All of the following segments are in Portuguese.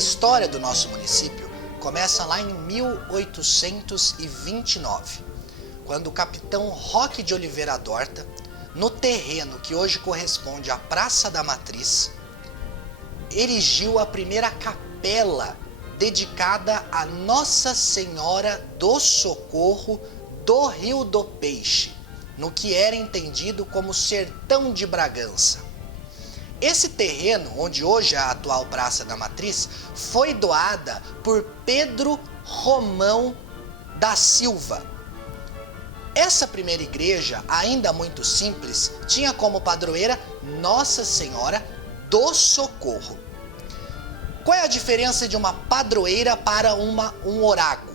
história do nosso município começa lá em 1829, quando o capitão Roque de Oliveira Dorta, no terreno que hoje corresponde à Praça da Matriz, erigiu a primeira capela dedicada a Nossa Senhora do Socorro do Rio do Peixe, no que era entendido como Sertão de Bragança. Esse terreno, onde hoje é a atual Praça da Matriz, foi doada por Pedro Romão da Silva. Essa primeira igreja, ainda muito simples, tinha como padroeira Nossa Senhora do Socorro. Qual é a diferença de uma padroeira para um orágo?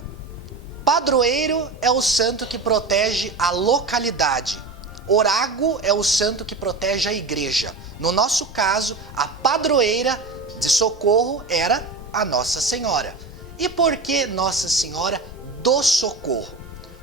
Padroeiro é o santo que protege a localidade. Orágo é o santo que protege a igreja. No nosso caso, a padroeira de Socorro era a Nossa Senhora. E por que Nossa Senhora do Socorro?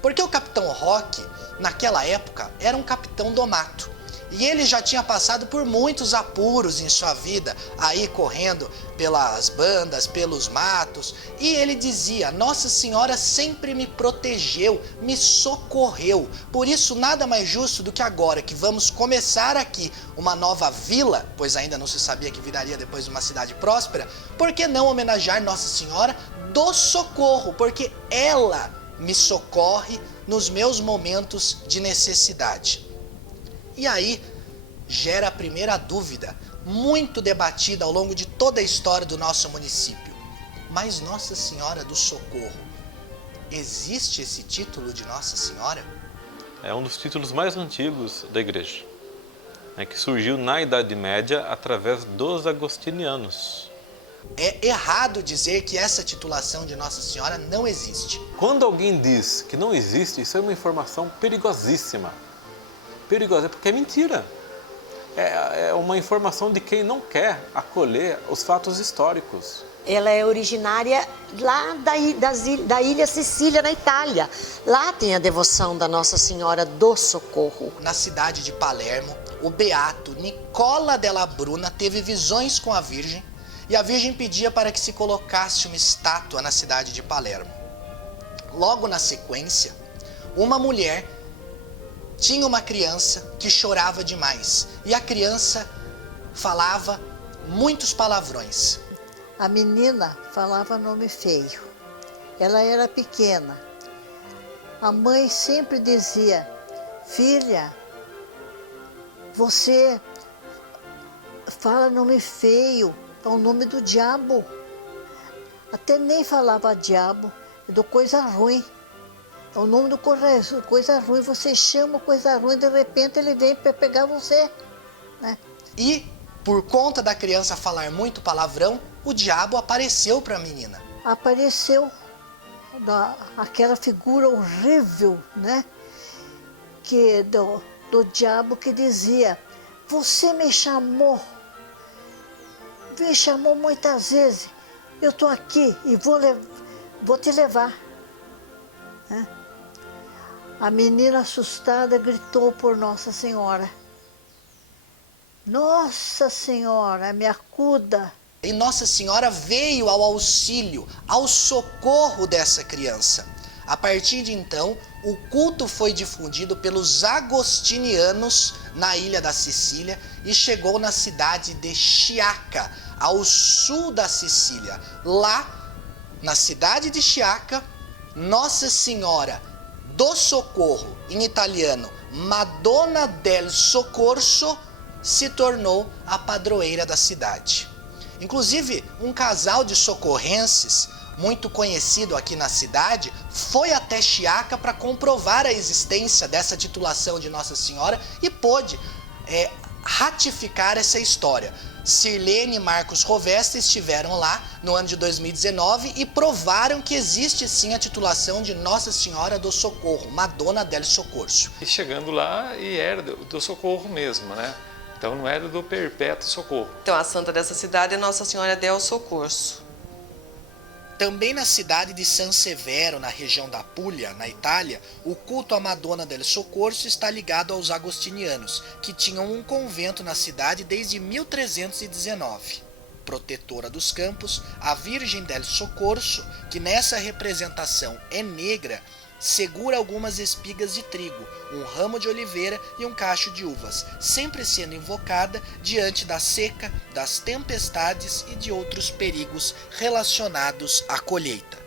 Porque o capitão Roque, naquela época, era um capitão do mato. E ele já tinha passado por muitos apuros em sua vida, aí correndo pelas bandas, pelos matos. E ele dizia, Nossa Senhora sempre me protegeu, me socorreu. Por isso, nada mais justo do que agora que vamos começar aqui uma nova vila, pois ainda não se sabia que viraria depois uma cidade próspera, por que não homenagear Nossa Senhora do Socorro? Porque ela me socorre nos meus momentos de necessidade. E aí gera a primeira dúvida, muito debatida ao longo de toda a história do nosso município. Mas Nossa Senhora do Socorro, existe esse título de Nossa Senhora? É um dos títulos mais antigos da igreja, que surgiu na Idade Média através dos agostinianos. É errado dizer que essa titulação de Nossa Senhora não existe. Quando alguém diz que não existe, isso é uma informação perigosíssima. Perigosa, porque é mentira. É uma informação de quem não quer acolher os fatos históricos. Ela é originária lá da ilha Sicília, na Itália. Lá tem a devoção da Nossa Senhora do Socorro. Na cidade de Palermo, o beato Nicola della Bruna teve visões com a Virgem, e a Virgem pedia para que se colocasse uma estátua na cidade de Palermo. Logo na sequência, uma mulher tinha uma criança que chorava demais, e a criança falava muitos palavrões. A menina falava nome feio, ela era pequena. A mãe sempre dizia, filha, você fala nome feio, é o nome do diabo. Até nem falava diabo, é do coisa ruim. É o nome do coisa ruim, você chama coisa ruim, de repente ele vem para pegar você, né? E, por conta da criança falar muito palavrão, o diabo apareceu para a menina. Apareceu aquela figura horrível, né? Do diabo que dizia, você me chamou muitas vezes, eu estou aqui e vou te levar. Né? A menina assustada gritou por Nossa Senhora. Nossa Senhora, me acuda. E Nossa Senhora veio ao auxílio, ao socorro dessa criança. A partir de então, o culto foi difundido pelos agostinianos na ilha da Sicília e chegou na cidade de Sciacca, ao sul da Sicília. Lá, na cidade de Sciacca, Nossa Senhora do Socorro, em italiano, Madonna del Soccorso, se tornou a padroeira da cidade. Inclusive, um casal de socorrenses, muito conhecido aqui na cidade, foi até Sciacca para comprovar a existência dessa titulação de Nossa Senhora e pôde ratificar essa história. Sirlene e Marcos Rovesta estiveram lá no ano de 2019 e provaram que existe sim a titulação de Nossa Senhora do Socorro, Madonna del Soccorso. E chegando lá, e era do Socorro mesmo, né? Então não era do Perpétuo Socorro. Então a santa dessa cidade é Nossa Senhora del Soccorso. Também na cidade de San Severo, na região da Puglia, na Itália, o culto à Madonna del Soccorso está ligado aos agostinianos, que tinham um convento na cidade desde 1319. protetora dos campos, a Virgem del Socorso, que nessa representação é negra, segura algumas espigas de trigo, um ramo de oliveira e um cacho de uvas, sempre sendo invocada diante da seca, das tempestades e de outros perigos relacionados à colheita.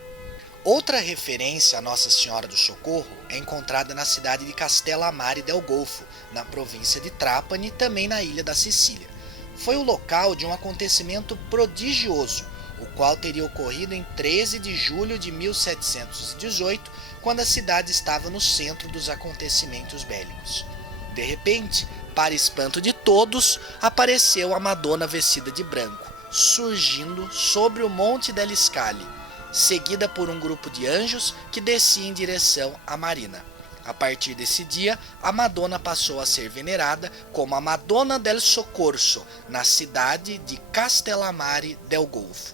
Outra referência a Nossa Senhora do Socorro é encontrada na cidade de Castellammare del Golfo, na província de Trapani, também na ilha da Sicília. Foi o local de um acontecimento prodigioso, o qual teria ocorrido em 13 de julho de 1718, quando a cidade estava no centro dos acontecimentos bélicos. De repente, para espanto de todos, apareceu a Madonna vestida de branco, surgindo sobre o Monte delle Scale, seguida por um grupo de anjos que descia em direção à marina. A partir desse dia, a Madonna passou a ser venerada como a Madonna del Socorso, na cidade de Castellammare del Golfo.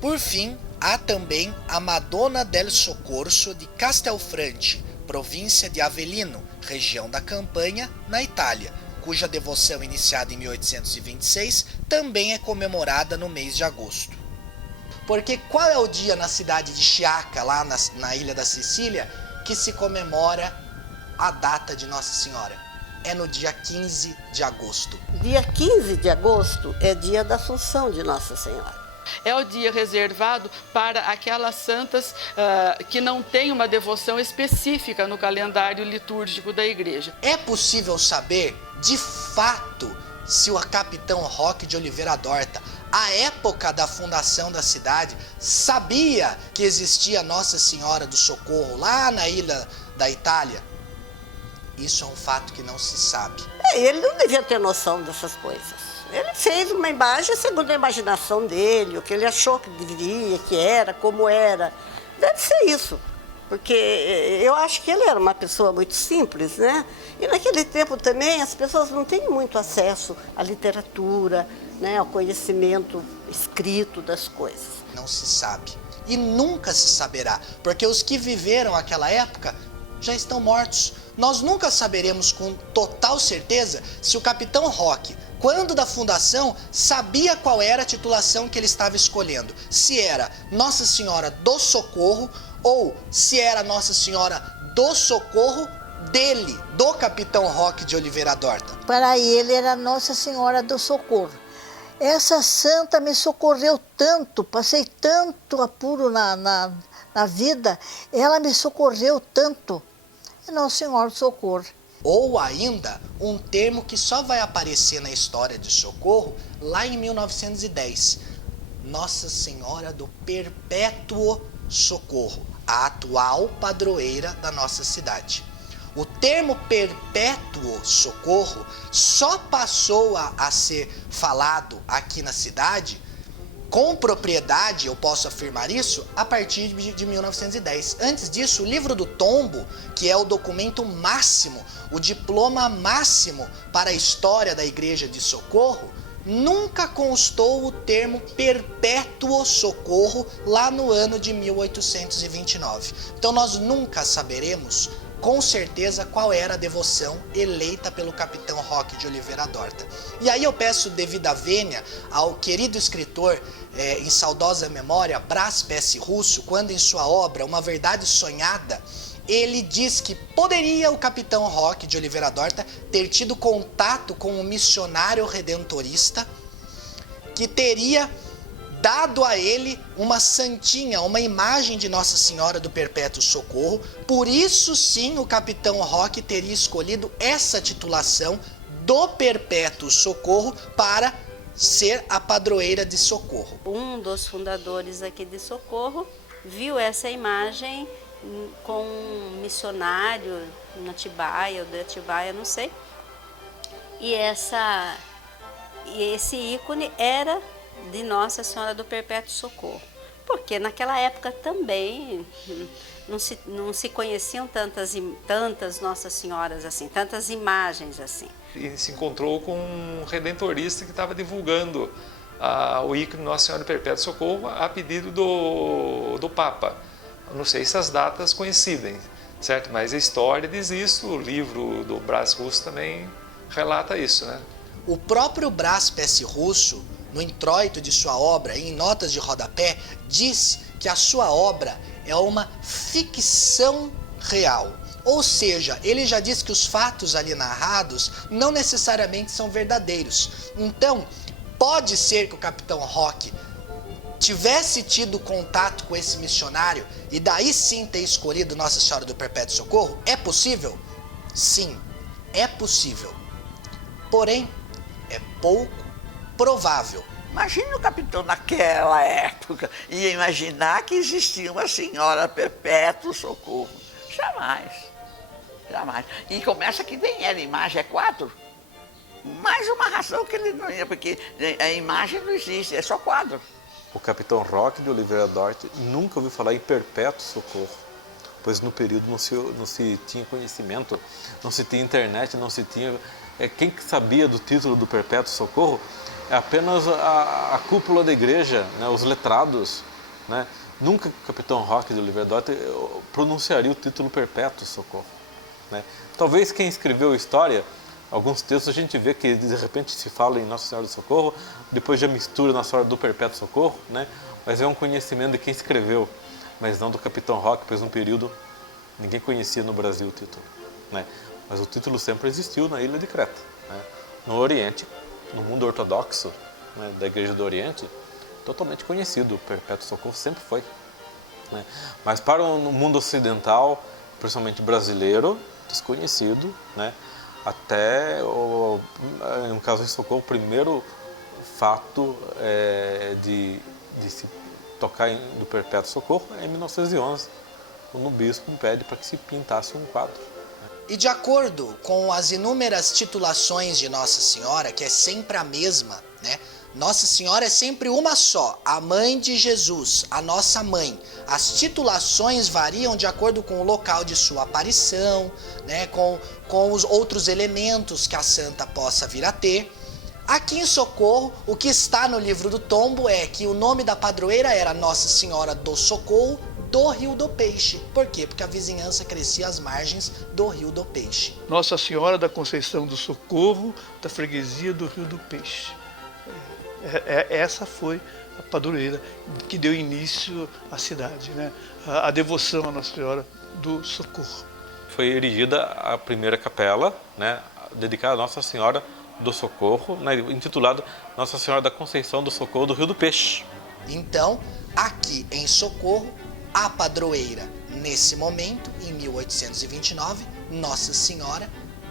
Por fim, há também a Madonna del Socorso de Castelfranchi, província de Avellino, região da Campanha, na Itália, cuja devoção iniciada em 1826 também é comemorada no mês de agosto. Porque qual é o dia na cidade de Sciacca, lá na ilha da Sicília, que se comemora a data de Nossa Senhora? É no dia 15 de agosto. Dia 15 de agosto é dia da Assunção de Nossa Senhora. É o dia reservado para aquelas santas que não têm uma devoção específica no calendário litúrgico da igreja. É possível saber, de fato, se o capitão Roque de Oliveira Dorta, à época da fundação da cidade, sabia que existia Nossa Senhora do Socorro lá na ilha da Itália? Isso é um fato que não se sabe. Ele não devia ter noção dessas coisas. Ele fez uma imagem segundo a imaginação dele, o que ele achou que deveria, que era, como era. Deve ser isso, porque eu acho que ele era uma pessoa muito simples, né? E naquele tempo também as pessoas não têm muito acesso à literatura, né, ao conhecimento escrito das coisas. Não se sabe. E nunca se saberá, porque os que viveram aquela época já estão mortos. Nós nunca saberemos com total certeza se o capitão Roque, quando da fundação, sabia qual era a titulação que ele estava escolhendo. Se era Nossa Senhora do Socorro ou se era Nossa Senhora do Socorro dele, do capitão Roque de Oliveira Dorta. Para ele era Nossa Senhora do Socorro. Essa santa me socorreu tanto, passei tanto apuro na vida, ela me socorreu tanto. É Nossa Senhora do Socorro. Ou ainda, um termo que só vai aparecer na história de Socorro lá em 1910. Nossa Senhora do Perpétuo Socorro, a atual padroeira da nossa cidade. O termo Perpétuo Socorro só passou a ser falado aqui na cidade, com propriedade, eu posso afirmar isso, a partir de 1910. Antes disso, o Livro do Tombo, que é o documento máximo, o diploma máximo para a história da Igreja de Socorro, nunca constou o termo Perpétuo Socorro lá no ano de 1829. Então nós nunca saberemos com certeza qual era a devoção eleita pelo capitão Roque de Oliveira Dorta. E aí eu peço devida vênia ao querido escritor em saudosa memória, Brás Pesce Russo, quando em sua obra Uma Verdade Sonhada, ele diz que poderia o capitão Roque de Oliveira Dorta ter tido contato com um missionário redentorista que teria dado a ele uma santinha, uma imagem de Nossa Senhora do Perpétuo Socorro. Por isso sim o capitão Roque teria escolhido essa titulação do Perpétuo Socorro para ser a padroeira de Socorro. Um dos fundadores aqui de Socorro viu essa imagem com um missionário na Atibaia, ou de Atibaia, não sei. E esse ícone era de Nossa Senhora do Perpétuo Socorro, porque naquela época também não se conheciam tantas Nossas Senhoras assim, tantas imagens assim. E se encontrou com um redentorista que estava divulgando o ícone Nossa Senhora do Perpétuo Socorro a pedido do Papa. Não sei se as datas coincidem, certo? Mas a história diz isso, o livro do Brás Russo também relata isso, né? O próprio Brás Pesce Russo no introito de sua obra e em notas de rodapé, diz que a sua obra é uma ficção real. Ou seja, ele já diz que os fatos ali narrados não necessariamente são verdadeiros. Então, pode ser que o Capitão Roque tivesse tido contato com esse missionário e daí sim ter escolhido Nossa Senhora do Perpétuo Socorro? É possível? Sim, é possível. Porém, é pouco provável. Imagina o capitão naquela época ia imaginar que existia uma Senhora Perpétuo Socorro. Jamais, jamais. E começa que nem era imagem, é quadro. Mais uma razão que ele não ia, porque a imagem não existe, é só quadro. O capitão Roque de Oliveira Dort nunca ouviu falar em Perpétuo Socorro, pois no período não se tinha conhecimento, não se tinha internet, não se tinha... Quem sabia do título do Perpétuo Socorro é apenas a cúpula da igreja, né, os letrados. Né? Nunca o capitão Roque de Oliveira Dort pronunciaria o título Perpétuo Socorro. Né? Talvez quem escreveu a história, alguns textos a gente vê que de repente se fala em Nossa Senhora do Socorro, depois já mistura Nossa Senhora do Perpétuo Socorro, né? Mas é um conhecimento de quem escreveu, mas não do capitão Roque, pois no período ninguém conhecia no Brasil o título. Né? Mas o título sempre existiu na ilha de Creta. Né? No Oriente, no mundo ortodoxo, né, da Igreja do Oriente, totalmente conhecido, o Perpétuo Socorro sempre foi. Né? Mas para o mundo ocidental, principalmente brasileiro, desconhecido, né? Até, no caso de Socorro, o primeiro fato de se tocar do Perpétuo Socorro é em 1911, quando o bispo pede para que se pintasse um quadro. E de acordo com as inúmeras titulações de Nossa Senhora, que é sempre a mesma, né? Nossa Senhora é sempre uma só, a Mãe de Jesus, a nossa Mãe. As titulações variam de acordo com o local de sua aparição, né? com os outros elementos que a santa possa vir a ter. Aqui em Socorro, o que está no livro do tombo é que o nome da padroeira era Nossa Senhora do Socorro do Rio do Peixe. Por quê? Porque a vizinhança crescia às margens do Rio do Peixe. Nossa Senhora da Conceição do Socorro, da freguesia do Rio do Peixe. Essa foi a padroeira que deu início à cidade, né? A devoção a Nossa Senhora do Socorro. Foi erigida a primeira capela, né, dedicada a Nossa Senhora do Socorro, né, intitulada Nossa Senhora da Conceição do Socorro do Rio do Peixe. Então, aqui em Socorro, a padroeira, nesse momento, em 1829, Nossa Senhora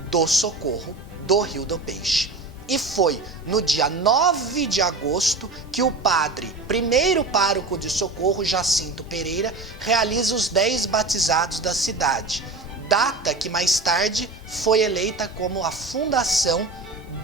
do Socorro do Rio do Peixe. E foi no dia 9 de agosto que o padre, primeiro pároco de Socorro, Jacinto Pereira, realiza os 10 batizados da cidade, data que mais tarde foi eleita como a fundação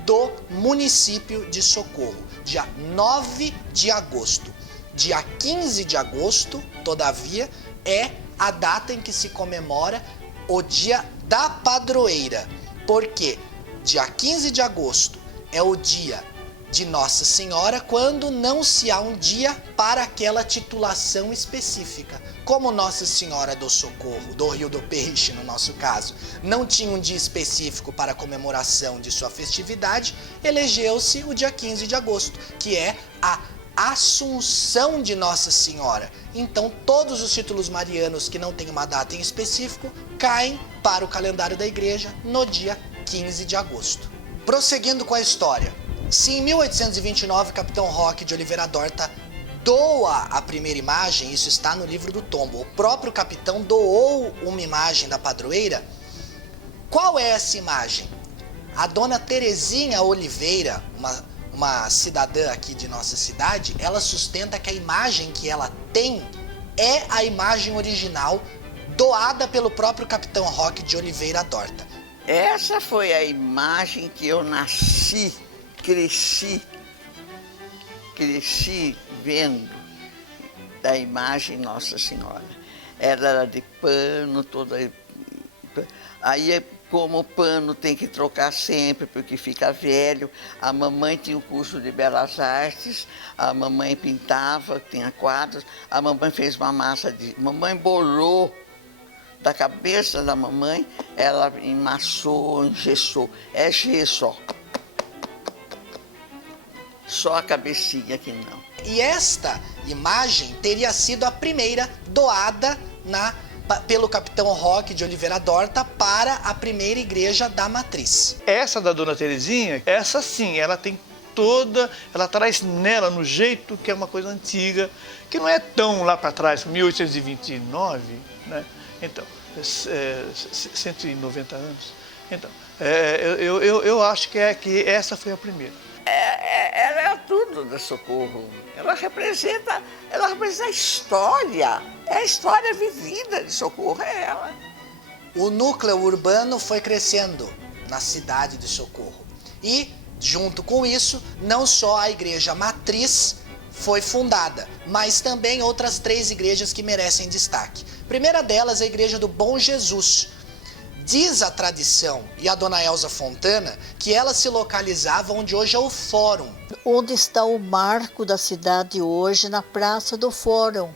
do município de Socorro, dia 9 de agosto. Dia 15 de agosto, todavia, é a data em que se comemora o dia da padroeira, porque dia 15 de agosto é o dia de Nossa Senhora quando não se há um dia para aquela titulação específica. Como Nossa Senhora do Socorro, do Rio do Peixe, no nosso caso, não tinha um dia específico para a comemoração de sua festividade, elegeu-se o dia 15 de agosto, que é a Assunção de Nossa Senhora. Então, todos os títulos marianos que não têm uma data em específico caem para o calendário da igreja no dia 15 de agosto. Prosseguindo com a história, se em 1829 Capitão Roque de Oliveira Dorta doa a primeira imagem, isso está no livro do tombo, o próprio capitão doou uma imagem da padroeira, qual é essa imagem? A dona Terezinha Oliveira, uma cidadã aqui de nossa cidade, ela sustenta que a imagem que ela tem é a imagem original doada pelo próprio Capitão Roque de Oliveira Dorta. Essa foi a imagem que eu nasci, cresci vendo da imagem Nossa Senhora. Ela era de pano, toda... Aí, como o pano tem que trocar sempre, porque fica velho, a mamãe tinha o curso de Belas Artes, a mamãe pintava, tinha quadros, a mamãe fez uma massa de... Mamãe bolou da cabeça da mamãe, ela emassou, engessou. É gesso, ó. só a cabecinha que não. E esta imagem teria sido a primeira doada pelo capitão Roque de Oliveira Dorta para a primeira igreja da Matriz. Essa da Dona Terezinha, essa sim, ela tem ela traz nela, no jeito, que é uma coisa antiga, que não é tão lá para trás, 1829, né? Então, 190 anos. Então, eu acho que essa foi a primeira. Ela é tudo da Socorro. Ela representa a história. É a história vivida de Socorro, é ela. O núcleo urbano foi crescendo na cidade de Socorro. E, junto com isso, não só a igreja matriz foi fundada, mas também outras 3 igrejas que merecem destaque. A primeira delas é a igreja do Bom Jesus. Diz a tradição e a dona Elza Fontana que ela se localizava onde hoje é o Fórum. Onde está o marco da cidade hoje, na Praça do Fórum.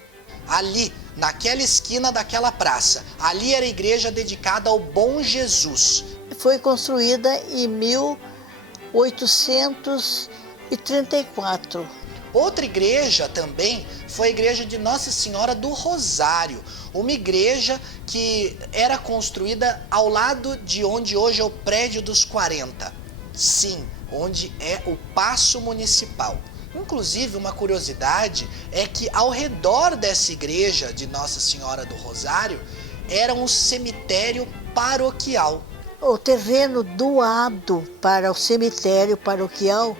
Ali, naquela esquina daquela praça, ali era a igreja dedicada ao Bom Jesus. Foi construída em 1834. Outra igreja também foi a igreja de Nossa Senhora do Rosário, uma igreja que era construída ao lado de onde hoje é o Prédio dos 40. Sim, onde é o Paço Municipal. Inclusive, uma curiosidade é que ao redor dessa igreja de Nossa Senhora do Rosário era um cemitério paroquial. O terreno doado para o cemitério paroquial,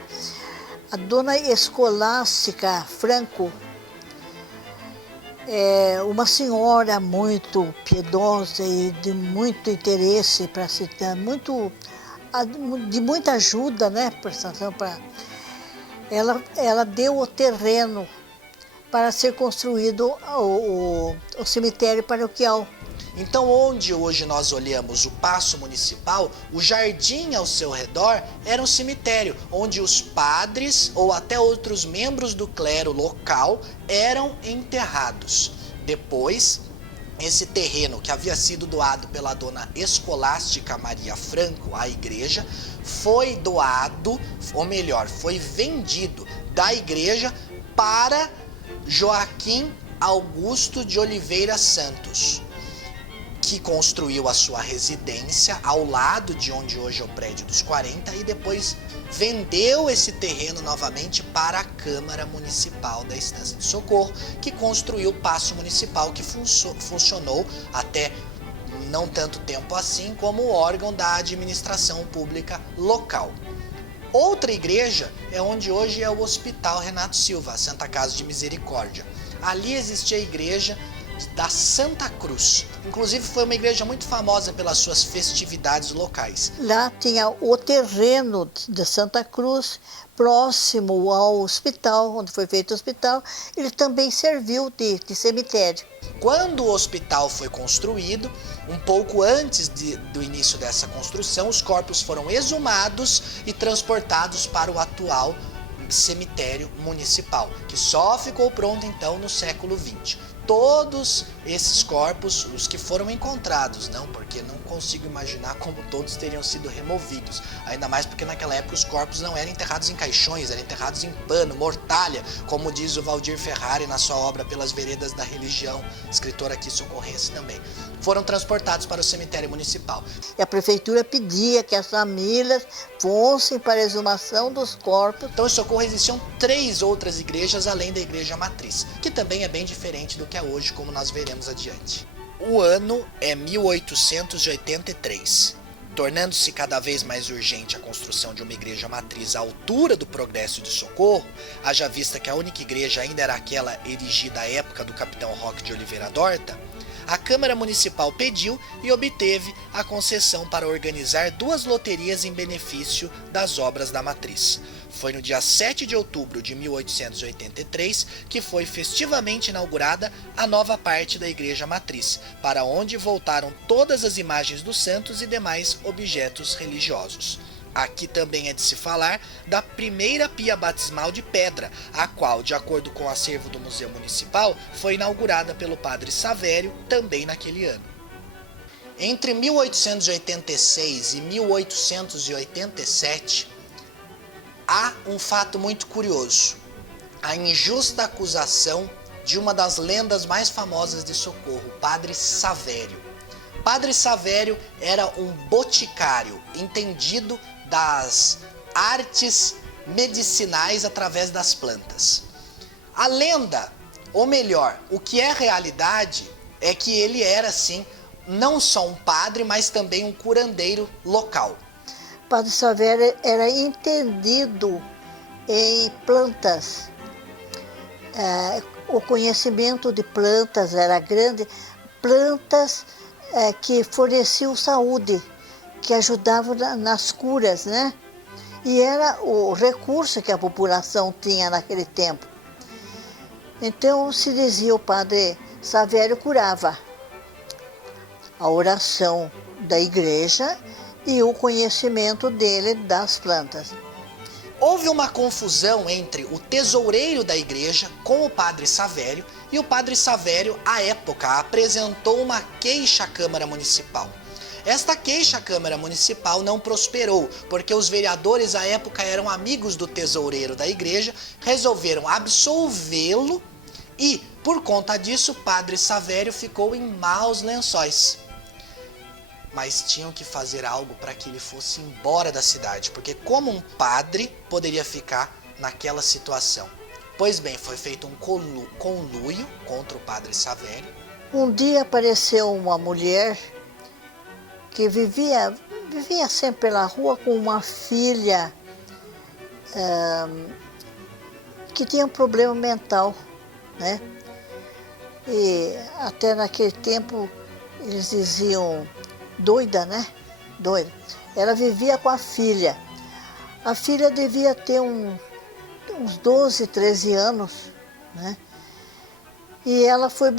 a dona Escolástica Franco, é uma senhora muito piedosa e de muito interesse para a cidade, de muita ajuda, né, prestação para. Ela deu o terreno para ser construído o cemitério paroquial. Então, onde hoje nós olhamos o Paço Municipal, o jardim ao seu redor era um cemitério, onde os padres ou até outros membros do clero local eram enterrados. Depois, esse terreno que havia sido doado pela dona Escolástica Maria Franco à igreja, foi doado, ou melhor, foi vendido da igreja para Joaquim Augusto de Oliveira Santos, que construiu a sua residência ao lado de onde hoje é o Prédio dos 40 e depois vendeu esse terreno novamente para a Câmara Municipal da Estância de Socorro, que construiu o Paço Municipal, que funcionou até não tanto tempo assim como órgão da administração pública local. Outra igreja é onde hoje é o Hospital Renato Silva, a Santa Casa de Misericórdia. Ali existia a igreja da Santa Cruz. Inclusive foi uma igreja muito famosa pelas suas festividades locais. Lá tinha o terreno da Santa Cruz, próximo ao hospital, onde foi feito o hospital. Ele também serviu de cemitério. Quando o hospital foi construído, um pouco antes do início dessa construção, os corpos foram exumados e transportados para o atual cemitério municipal, que só ficou pronto então no século XX. Todos esses corpos, os que foram encontrados, não, porque não consigo imaginar como todos teriam sido removidos, ainda mais porque naquela época os corpos não eram enterrados em caixões, eram enterrados em pano, mortalha, como diz o Valdir Ferrari na sua obra Pelas Veredas da Religião, escritor aqui socorrense também. Foram transportados para o cemitério municipal. E a prefeitura pedia que as famílias fossem para a exumação dos corpos. Então em Socorro existiam 3 outras igrejas além da igreja matriz, que também é bem diferente do que é hoje, como nós veremos adiante. O ano é 1883. Tornando-se cada vez mais urgente a construção de uma igreja matriz à altura do Progresso de Socorro, haja vista que a única igreja ainda era aquela erigida à época do capitão Roque de Oliveira Dorta, a Câmara Municipal pediu e obteve a concessão para organizar 2 loterias em benefício das obras da matriz. Foi no dia 7 de outubro de 1883 que foi festivamente inaugurada a nova parte da Igreja Matriz, para onde voltaram todas as imagens dos santos e demais objetos religiosos. Aqui também é de se falar da primeira pia batismal de pedra, a qual, de acordo com o acervo do Museu Municipal, foi inaugurada pelo padre Savério também naquele ano. Entre 1886 e 1887, há um fato muito curioso: a injusta acusação de uma das lendas mais famosas de Socorro, Padre Savério. Padre Savério era um boticário, entendido das artes medicinais através das plantas. A lenda, ou melhor, o que é realidade, é que ele era, sim, não só um padre, mas também um curandeiro local. Padre Savério era entendido em plantas. O conhecimento de plantas era grande. Plantas que forneciam saúde, que ajudavam nas curas, né? E era o recurso que a população tinha naquele tempo. Então se dizia, o Padre Savério curava. A oração da igreja e o conhecimento dele das plantas. Houve uma confusão entre o tesoureiro da igreja com o Padre Savério, e o Padre Savério, à época, apresentou uma queixa à Câmara Municipal. Esta queixa à Câmara Municipal não prosperou, porque os vereadores à época eram amigos do tesoureiro da igreja, resolveram absolvê-lo e, por conta disso, o Padre Savério ficou em maus lençóis. Mas tinham que fazer algo para que ele fosse embora da cidade, porque como um padre poderia ficar naquela situação? Pois bem, foi feito um conluio contra o Padre Savério. Um dia apareceu uma mulher que vivia sempre pela rua com uma filha que tinha um problema mental, né? E até naquele tempo eles diziam doida, né? Doida. Ela vivia com a filha. A filha devia ter uns 12, 13 anos, né? E ela foi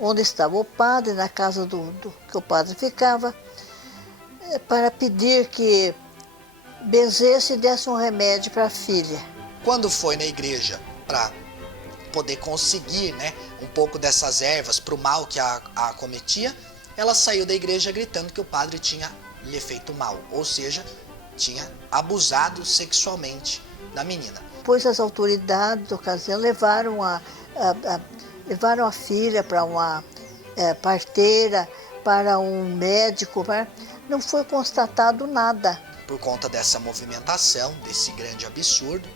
onde estava o padre, na casa que o padre ficava, para pedir que benzesse e desse um remédio para a filha. Quando foi na igreja para poder conseguir, né, um pouco dessas ervas para o mal que a acometia, ela saiu da igreja gritando que o padre tinha lhe feito mal, ou seja, tinha abusado sexualmente da menina. Depois as autoridades da ocasião levaram a filha para uma parteira, para um médico, não foi constatado nada. Por conta dessa movimentação, desse grande absurdo,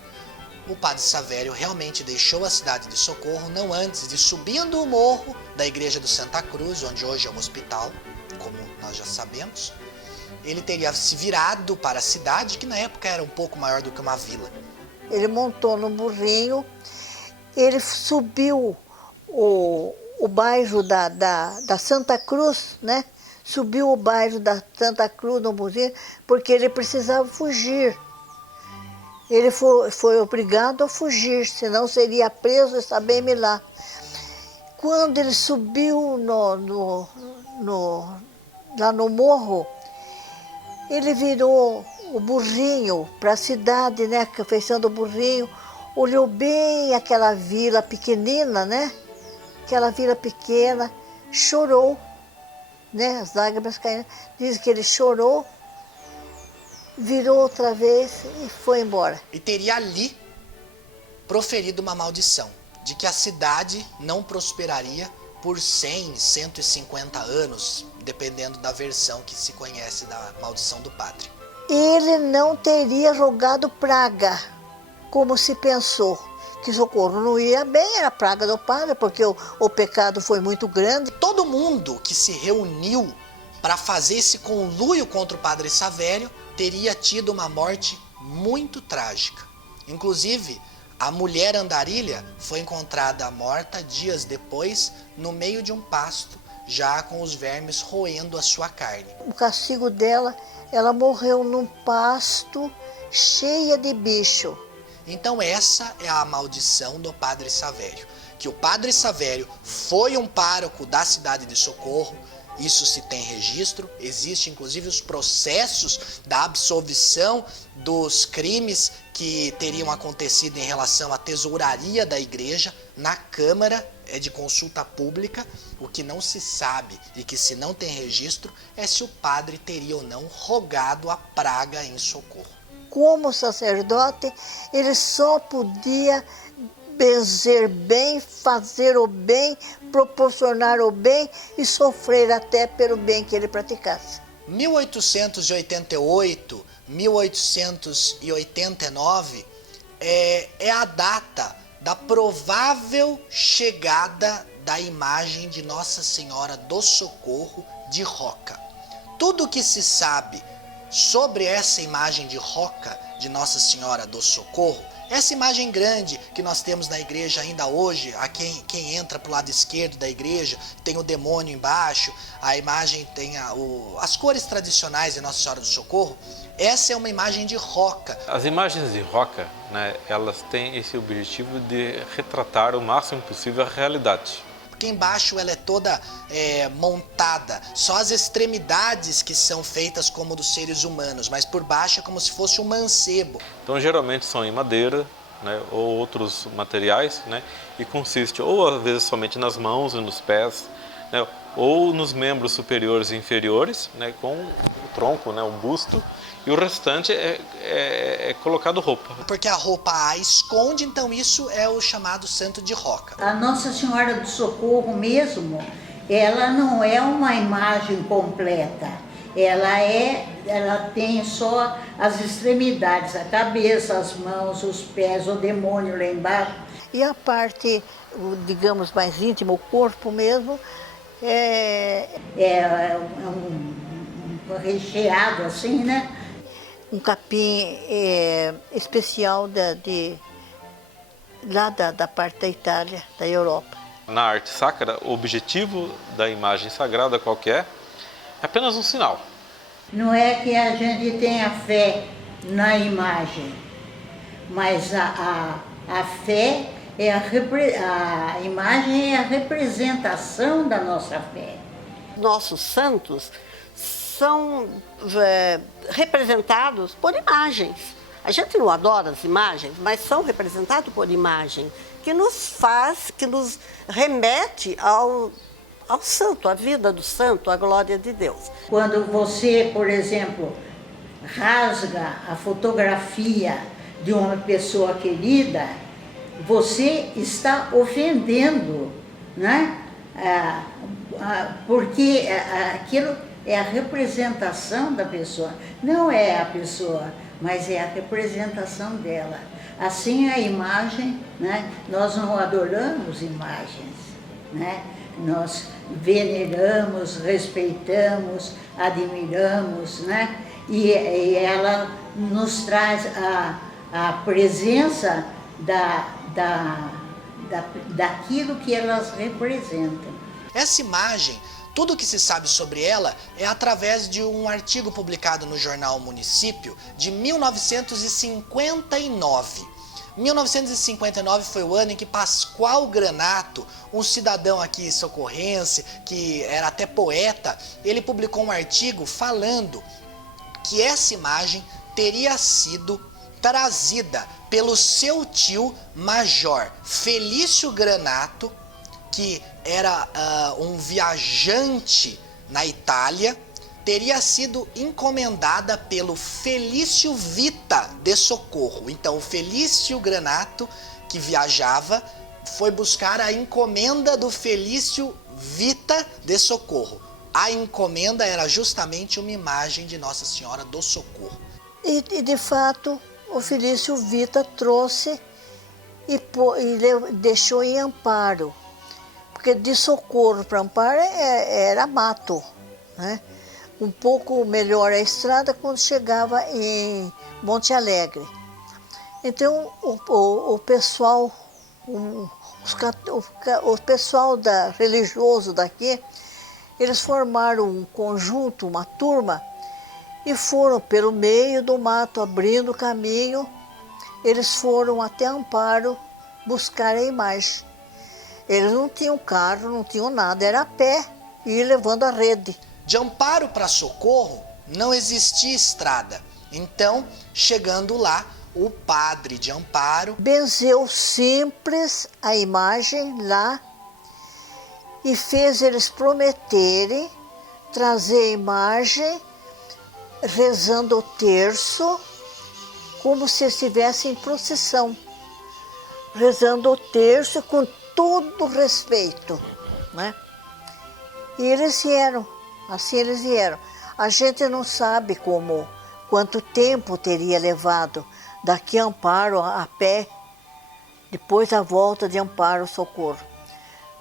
o Padre Savério realmente deixou a cidade de Socorro não antes de, subindo o morro da igreja do Santa Cruz, onde hoje é um hospital, como nós já sabemos, ele teria se virado para a cidade, que na época era um pouco maior do que uma vila. Ele montou no burrinho, ele subiu o bairro da Santa Cruz, né? Subiu o bairro da Santa Cruz no burrinho, porque ele precisava fugir. Ele foi obrigado a fugir, senão seria preso e saber-me lá. Quando ele subiu lá no morro, ele virou o burrinho para a cidade, né? A feição do burrinho, olhou bem aquela vila pequenina, né? Aquela vila pequena, chorou, né? As lágrimas caindo. Diz que ele chorou, virou outra vez e foi embora. E teria ali proferido uma maldição, de que a cidade não prosperaria por 100, 150 anos, dependendo da versão que se conhece da maldição do padre. Ele não teria jogado praga, como se pensou. Que Socorro não ia bem, era a praga do padre, porque o pecado foi muito grande. Todo mundo que se reuniu para fazer esse conluio contra o Padre Savério teria tido uma morte muito trágica. Inclusive, a mulher andarilha foi encontrada morta dias depois no meio de um pasto, já com os vermes roendo a sua carne. O castigo dela, ela morreu num pasto cheia de bicho. Então essa é a maldição do Padre Savério, que o Padre Savério foi um pároco da cidade de Socorro. Isso se tem registro, existe inclusive os processos da absolvição dos crimes que teriam acontecido em relação à tesouraria da igreja na Câmara de Consulta Pública. O que não se sabe e que se não tem registro é se o padre teria ou não rogado a praga em Socorro. como sacerdote, ele só podia benzer bem, fazer o bem, proporcionar o bem e sofrer até pelo bem que ele praticasse. 1888, 1889 é a data da provável chegada da imagem de Nossa Senhora do Socorro de Roca. Tudo que se sabe sobre essa imagem de Roca, de Nossa Senhora do Socorro, essa imagem grande que nós temos na igreja ainda hoje, a quem entra para o lado esquerdo da igreja, tem o demônio embaixo, a imagem tem as cores tradicionais de Nossa Senhora do Socorro, essa é uma imagem de Roca. As imagens de Roca, né, elas têm esse objetivo de retratar o máximo possível a realidade. Porque embaixo ela é toda montada, só as extremidades que são feitas como dos seres humanos, mas por baixo é como se fosse um mancebo. Então geralmente são em madeira, né, ou outros materiais, né, e consiste ou às vezes somente nas mãos e nos pés, né, ou nos membros superiores e inferiores, né, com o tronco, né, o busto, e o restante é colocado roupa. Porque a roupa a esconde, então isso é o chamado santo de Roca. A Nossa Senhora do Socorro mesmo, ela não é uma imagem completa. Ela tem só as extremidades, a cabeça, as mãos, os pés, o demônio lá embaixo. E a parte, digamos, mais íntima, o corpo mesmo, é um recheado assim, né? Um capim especial lá da parte da Itália, da Europa. Na arte sacra, o objetivo da imagem sagrada qualquer é apenas um sinal. Não é que a gente tenha fé na imagem, mas a fé a imagem é a representação da nossa fé. Nossos santos são representados por imagens. A gente não adora as imagens, mas são representados por imagem, que nos remete ao santo, à vida do santo, à glória de Deus. Quando você, por exemplo, rasga a fotografia de uma pessoa querida, você está ofendendo, né? Porque aquilo é a representação da pessoa, não é a pessoa, mas é a representação dela. Assim a imagem, né? Nós não adoramos imagens, né? Nós veneramos, respeitamos, admiramos, né? E ela nos traz a presença daquilo que elas representam. Essa imagem, tudo que se sabe sobre ela é através de um artigo publicado no jornal Município de 1959. 1959 foi o ano em que Pascoal Granato, um cidadão aqui socorrense, que era até poeta, ele publicou um artigo falando que essa imagem teria sido trazida pelo seu tio Major Felício Granato, que era um viajante na Itália, teria sido encomendada pelo Felício Vita de Socorro. Então, o Felício Granato, que viajava, foi buscar a encomenda do Felício Vita de Socorro. A encomenda era justamente uma imagem de Nossa Senhora do Socorro. E de fato, o Felício Vita trouxe e deixou em Amparo. Porque de Socorro para Amparo era mato, né? Um pouco melhor a estrada quando chegava em Monte Alegre. Então o pessoal, o pessoal religioso daqui, eles formaram um conjunto, uma turma, e foram pelo meio do mato, abrindo caminho. Eles foram até Amparo buscar a imagem. Eles não tinham carro, não tinham nada, era a pé e ir levando a rede. De Amparo para Socorro não existia estrada. Então, chegando lá, o padre de Amparo benzeu simples a imagem lá e fez eles prometerem trazer a imagem rezando o terço como se estivessem em procissão, rezando o terço com todo respeito, né? E eles vieram, assim eles vieram. A gente não sabe quanto tempo teria levado daqui a Amparo a pé, depois da volta de Amparo ao Socorro.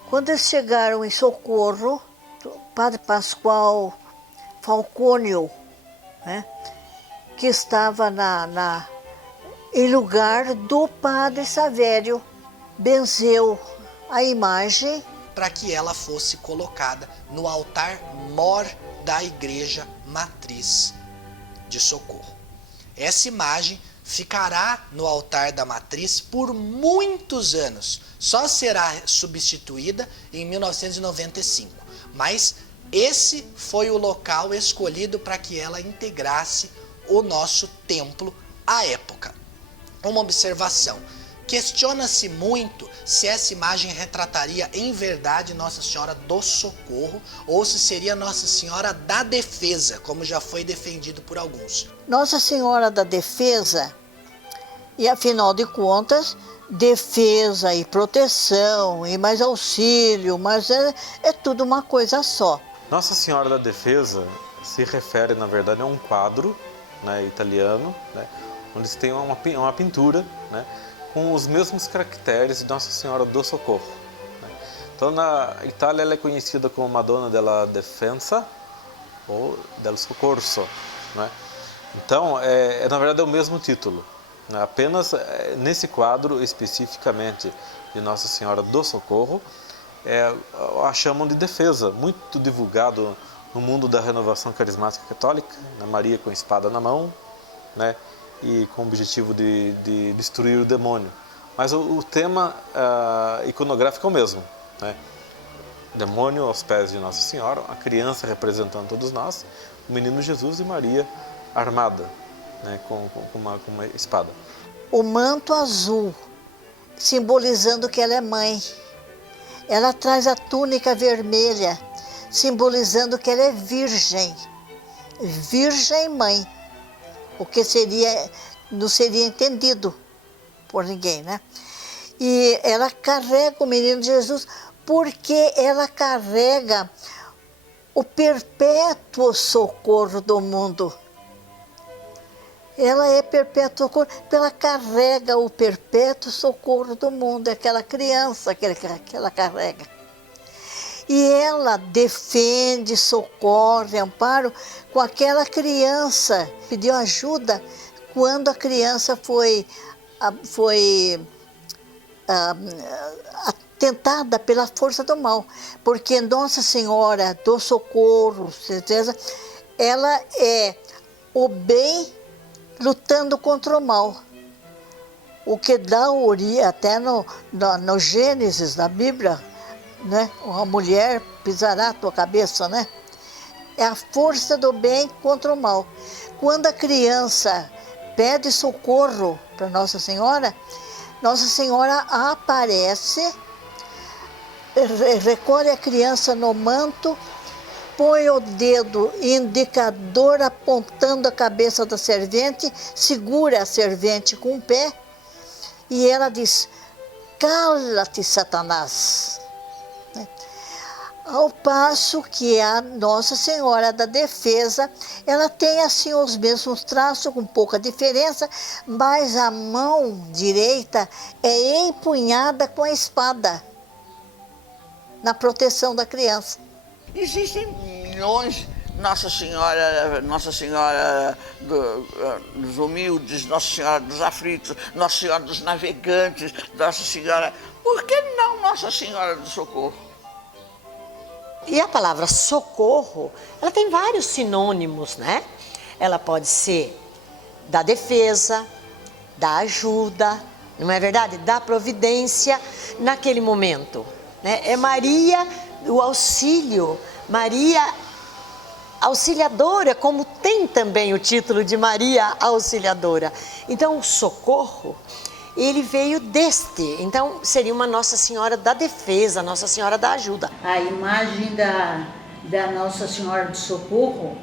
Quando eles chegaram em Socorro, o Padre Pascoal Falcônio, né, que estava em lugar do Padre Savério, benzeu a imagem para que ela fosse colocada no altar mor da Igreja Matriz de Socorro. Essa imagem ficará no altar da Matriz por muitos anos, só será substituída em 1995, mas esse foi o local escolhido para que ela integrasse o nosso templo à época. Uma observação: questiona-se muito se essa imagem retrataria em verdade Nossa Senhora do Socorro ou se seria Nossa Senhora da Defesa, como já foi defendido por alguns. Nossa Senhora da Defesa, e afinal de contas, defesa e proteção e mais auxílio, mas é tudo uma coisa só. Nossa Senhora da Defesa se refere, na verdade, a um quadro, né, italiano, né, onde se tem uma pintura, né, com os mesmos caracteres de Nossa Senhora do Socorro. Né. Então, na Itália, ela é conhecida como Madonna della Defensa ou del Soccorso. Né. Então, na verdade, é o mesmo título. Né. Apenas nesse quadro, especificamente de Nossa Senhora do Socorro, a chamam de defesa, muito divulgado no mundo da renovação carismática católica, né? Maria com a espada na mão, né? E com o objetivo de destruir o demônio. Mas o tema iconográfico é o mesmo, né? Demônio aos pés de Nossa Senhora, a criança representando todos nós, o menino Jesus e Maria armada, né? com uma espada. O manto azul, simbolizando que ela é mãe. Ela traz a túnica vermelha, simbolizando que ela é virgem. Virgem mãe. O que não seria entendido por ninguém, né? E ela carrega o menino Jesus porque ela carrega o perpétuo socorro do mundo. Ela é perpétuo socorro, ela carrega o perpétuo socorro do mundo, é aquela criança que ela carrega. E ela defende, socorre, amparo com aquela criança, pediu ajuda quando a criança foi atentada pela força do mal. Porque Nossa Senhora do Socorro, certeza, ela é o bem lutando contra o mal. O que dá origem, até no Gênesis, na Bíblia, né? Uma mulher pisará a tua cabeça, né? É a força do bem contra o mal. Quando a criança pede socorro para Nossa Senhora aparece, recolhe a criança no manto, põe o dedo indicador apontando a cabeça da servente, segura a servente com o pé e ela diz: cala-te, Satanás. Ao passo que a Nossa Senhora da Defesa, ela tem assim os mesmos traços, com pouca diferença, mas a mão direita é empunhada com a espada, na proteção da criança. Existem milhões, Nossa Senhora dos humildes, Nossa Senhora dos aflitos, Nossa Senhora dos navegantes, Nossa Senhora... Por que não Nossa Senhora do Socorro? E a palavra socorro, ela tem vários sinônimos, né? Ela pode ser da defesa, da ajuda, não é verdade? Da providência naquele momento, né? É Maria, o auxílio, Maria Auxiliadora, como tem também o título de Maria Auxiliadora. Então, o socorro, ele veio deste. Então, seria uma Nossa Senhora da Defesa, Nossa Senhora da Ajuda. A imagem da Nossa Senhora do Socorro,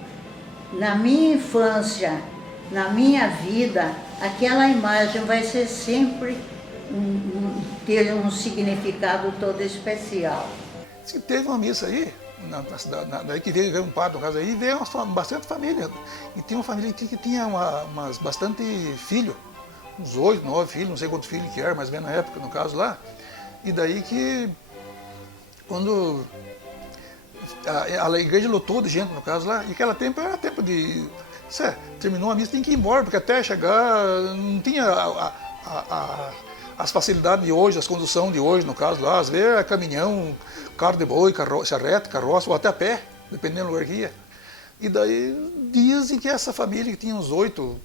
na minha infância, na minha vida, aquela imagem vai ser sempre ter um significado todo especial. Se teve uma missa aí, na cidade, daí que veio um padre, no caso aí, veio bastante família. E tinha uma família que tinha bastante filho, uns 8, 9 filhos, não sei quantos filhos que eram, mais ou menos na época, no caso lá. E daí que, quando a igreja lotou de gente, no caso lá, e aquele tempo era tempo de... terminou a missa, tem que ir embora, porque até chegar não tinha as facilidades de hoje, as conduções de hoje, no caso lá, às vezes era caminhão, carro de boi, charrete, carroça, ou até a pé, dependendo do lugar que ia. E daí dizem que essa família, que tinha uns 8,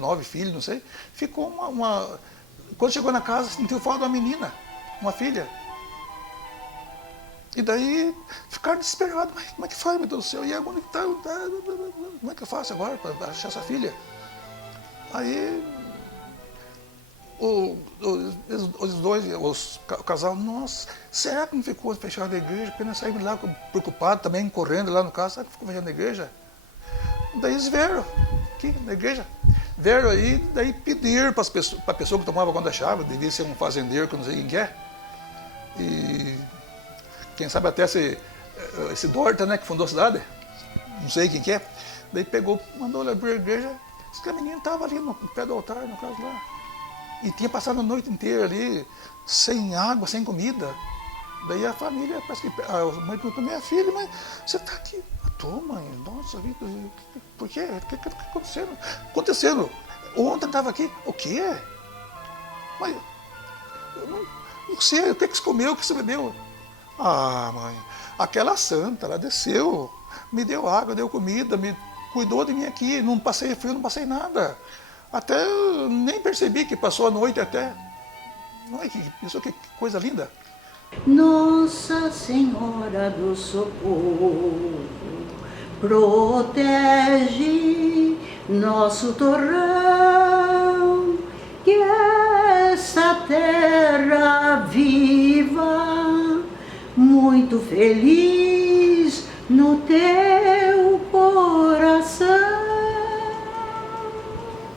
9 filhos, não sei, ficou Quando chegou na casa, sentiu falta de uma menina, uma filha. E daí ficaram desesperados, mas como é que faz, meu Deus do céu? E agora como é que eu faço agora para achar essa filha? Aí o casal, nossa, será que não ficou fechado a igreja? Apenas saímos lá preocupado, também correndo lá no carro, será que ficou fechado a igreja? Daí eles vieram aqui na igreja, vieram aí, daí pediram para a pessoa que tomava conta da chave, devia ser um fazendeiro que eu não sei quem que é, e quem sabe até esse Dorta, né, que fundou a cidade, não sei quem que é, daí pegou, mandou ele abrir a igreja, disse que a menina estava ali no pé do altar, no caso lá. E tinha passado a noite inteira ali, sem água, sem comida. Daí a família, parece que a mãe perguntou, minha filha, mas você está aqui? Tô, mãe, nossa vida, por quê? O que está acontecendo? Acontecendo. Ontem estava aqui. O quê? Mas, eu não sei, o que você comeu, o que você bebeu? Ah, mãe, aquela santa, ela desceu, me deu água, deu comida, me cuidou de mim aqui, não passei frio, não passei nada. Até nem percebi que passou a noite até. Não é que coisa linda. Nossa Senhora do Socorro, protege nosso torrão, que essa terra viva, muito feliz no teu coração.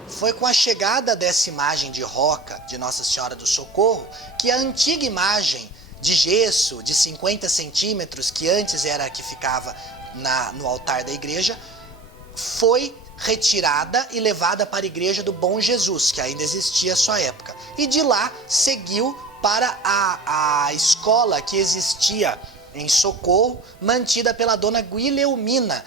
Foi com a chegada dessa imagem de roca de Nossa Senhora do Socorro que a antiga imagem de gesso de 50 centímetros, que antes era a que ficava no altar da igreja, foi retirada e levada para a igreja do Bom Jesus, que ainda existia à sua época. E de lá seguiu para a escola que existia em Socorro, mantida pela dona Guilhelmina,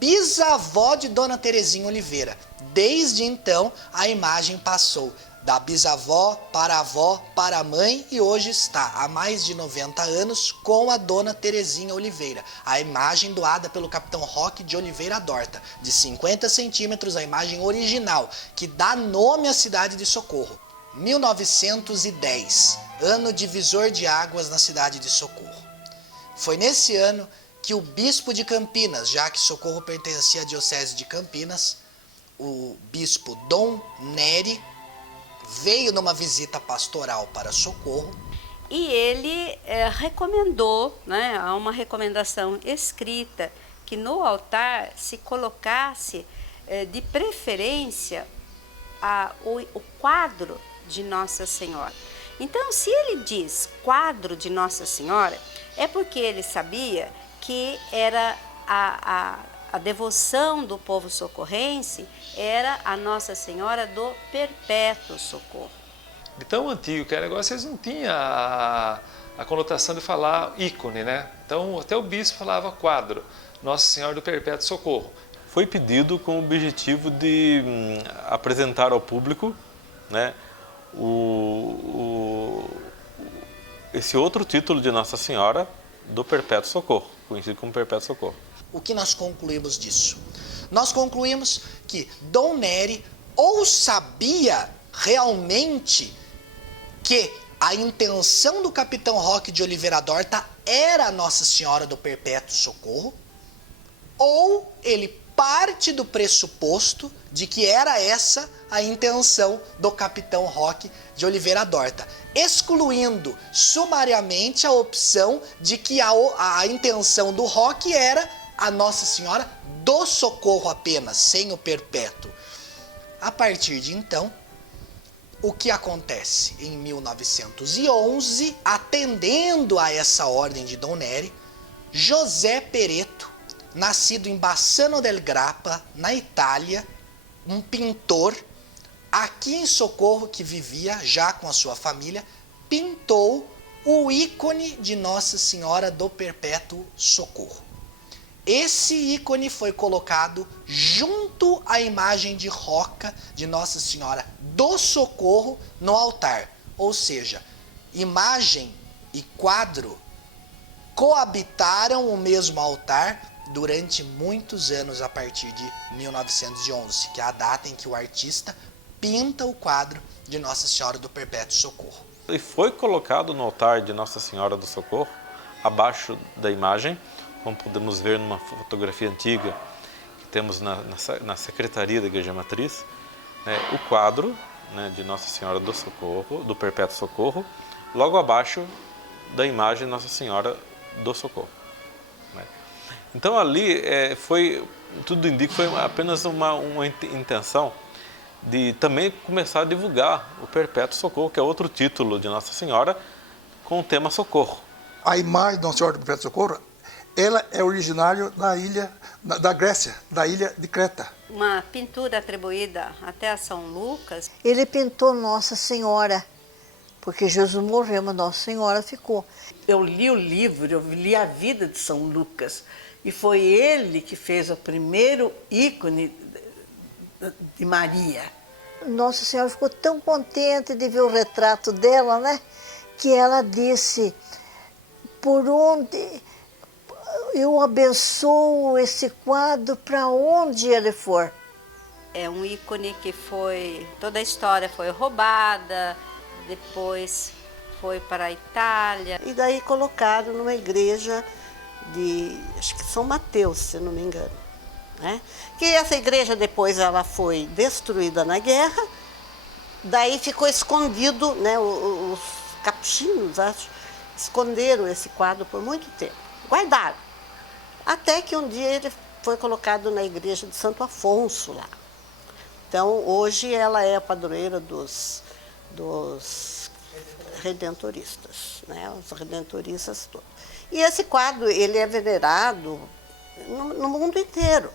bisavó de dona Terezinha Oliveira. Desde então, a imagem passou da bisavó para a avó, para a mãe, e hoje está há mais de 90 anos com a dona Terezinha Oliveira. A imagem doada pelo capitão Roque de Oliveira Dorta, de 50 centímetros, a imagem original, que dá nome à cidade de Socorro. 1910, ano divisor de águas na cidade de Socorro. Foi nesse ano que o bispo de Campinas, já que Socorro pertencia à diocese de Campinas, o bispo Dom Nery veio numa visita pastoral para Socorro. E ele recomendou, né, há uma recomendação escrita, que no altar se colocasse de preferência o quadro de Nossa Senhora. Então, se ele diz quadro de Nossa Senhora, é porque ele sabia que era a devoção do povo socorrense era a Nossa Senhora do Perpétuo Socorro. De tão antigo que era negócio, eles não tinham a conotação de falar ícone, né? Então, até o bispo falava quadro, Nossa Senhora do Perpétuo Socorro. Foi pedido com o objetivo de apresentar ao público, né, esse outro título de Nossa Senhora do Perpétuo Socorro, conhecido como Perpétuo Socorro. O que nós concluímos disso? Nós concluímos que Dom Nery ou sabia realmente que a intenção do capitão Roque de Oliveira Dorta era Nossa Senhora do Perpétuo Socorro, ou ele parte do pressuposto de que era essa a intenção do capitão Roque de Oliveira Dorta, excluindo sumariamente a opção de que a intenção do Roque era a Nossa Senhora do Socorro apenas, sem o Perpétuo. A partir de então, o que acontece? Em 1911, atendendo a essa ordem de Dom Neri, José Peretto, nascido em Bassano del Grappa, na Itália, um pintor, aqui em Socorro, que vivia já com a sua família, pintou o ícone de Nossa Senhora do Perpétuo Socorro. Esse ícone foi colocado junto à imagem de roca de Nossa Senhora do Socorro no altar. Ou seja, imagem e quadro coabitaram o mesmo altar durante muitos anos, a partir de 1911, que é a data em que o artista pinta o quadro de Nossa Senhora do Perpétuo Socorro. E foi colocado no altar de Nossa Senhora do Socorro, abaixo da imagem, como podemos ver numa fotografia antiga que temos na secretaria da Igreja Matriz, né, o quadro, né, de Nossa Senhora do Socorro, do Perpétuo Socorro, logo abaixo da imagem de Nossa Senhora do Socorro. Né. Então ali tudo indica que foi apenas uma intenção de também começar a divulgar o Perpétuo Socorro, que é outro título de Nossa Senhora com o tema Socorro. A imagem de Nossa Senhora do Perpétuo Socorro, ela é originária da Grécia, da ilha de Creta. Uma pintura atribuída até a São Lucas. Ele pintou Nossa Senhora, porque Jesus morreu, mas Nossa Senhora ficou. Eu li o livro, eu li a vida de São Lucas, e foi ele que fez o primeiro ícone de Maria. Nossa Senhora ficou tão contente de ver o retrato dela, né? Que ela disse, por onde eu abençoo esse quadro para onde ele for. É um ícone que toda a história foi roubada, depois foi para a Itália. E daí colocaram numa igreja acho que São Mateus, se não me engano. Né? Que essa igreja depois ela foi destruída na guerra, daí ficou escondido, né? Os capuchinhos, acho, esconderam esse quadro por muito tempo, guardaram, até que um dia ele foi colocado na igreja de Santo Afonso lá. Então hoje ela é a padroeira dos redentoristas, né? Os redentoristas todos. E esse quadro ele é venerado no mundo inteiro.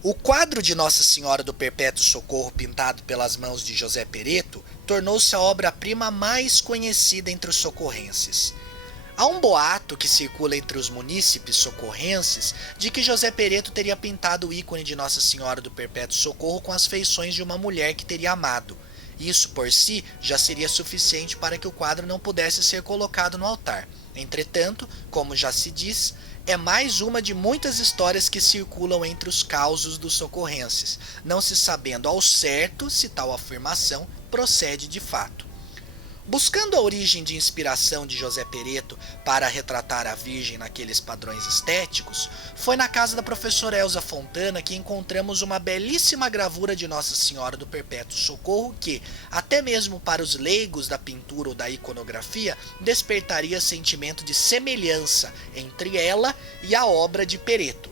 O quadro de Nossa Senhora do Perpétuo Socorro, pintado pelas mãos de José Peretto, tornou-se a obra-prima mais conhecida entre os socorrenses. Há um boato que circula entre os munícipes socorrenses de que José Peretto teria pintado o ícone de Nossa Senhora do Perpétuo Socorro com as feições de uma mulher que teria amado. Isso por si já seria suficiente para que o quadro não pudesse ser colocado no altar. Entretanto, como já se diz, é mais uma de muitas histórias que circulam entre os causos dos socorrenses, não se sabendo ao certo se tal afirmação procede de fato. Buscando a origem de inspiração de José Peretto para retratar a Virgem naqueles padrões estéticos, foi na casa da professora Elza Fontana que encontramos uma belíssima gravura de Nossa Senhora do Perpétuo Socorro que, até mesmo para os leigos da pintura ou da iconografia, despertaria sentimento de semelhança entre ela e a obra de Peretto.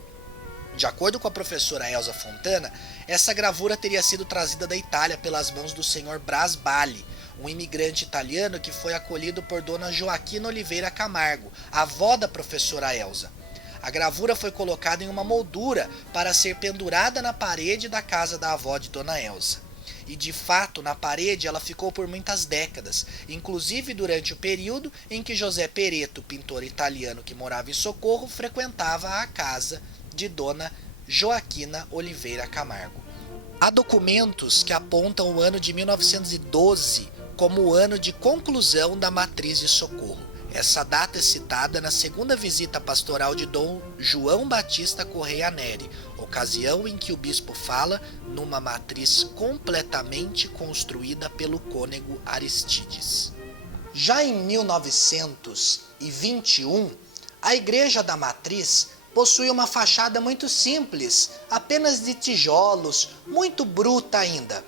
De acordo com a professora Elza Fontana, essa gravura teria sido trazida da Itália pelas mãos do senhor Bras Bali, um imigrante italiano que foi acolhido por Dona Joaquina Oliveira Camargo, avó da professora Elza. A gravura foi colocada em uma moldura para ser pendurada na parede da casa da avó de Dona Elza. E de fato, na parede ela ficou por muitas décadas, inclusive durante o período em que José Peretto, pintor italiano que morava em Socorro, frequentava a casa de Dona Joaquina Oliveira Camargo. Há documentos que apontam o ano de 1912 como o ano de conclusão da matriz de Socorro. Essa data é citada na segunda visita pastoral de Dom João Batista Correia Neri, ocasião em que o bispo fala numa matriz completamente construída pelo cônego Aristides. Já em 1921, a Igreja da Matriz possui uma fachada muito simples, apenas de tijolos, muito bruta ainda.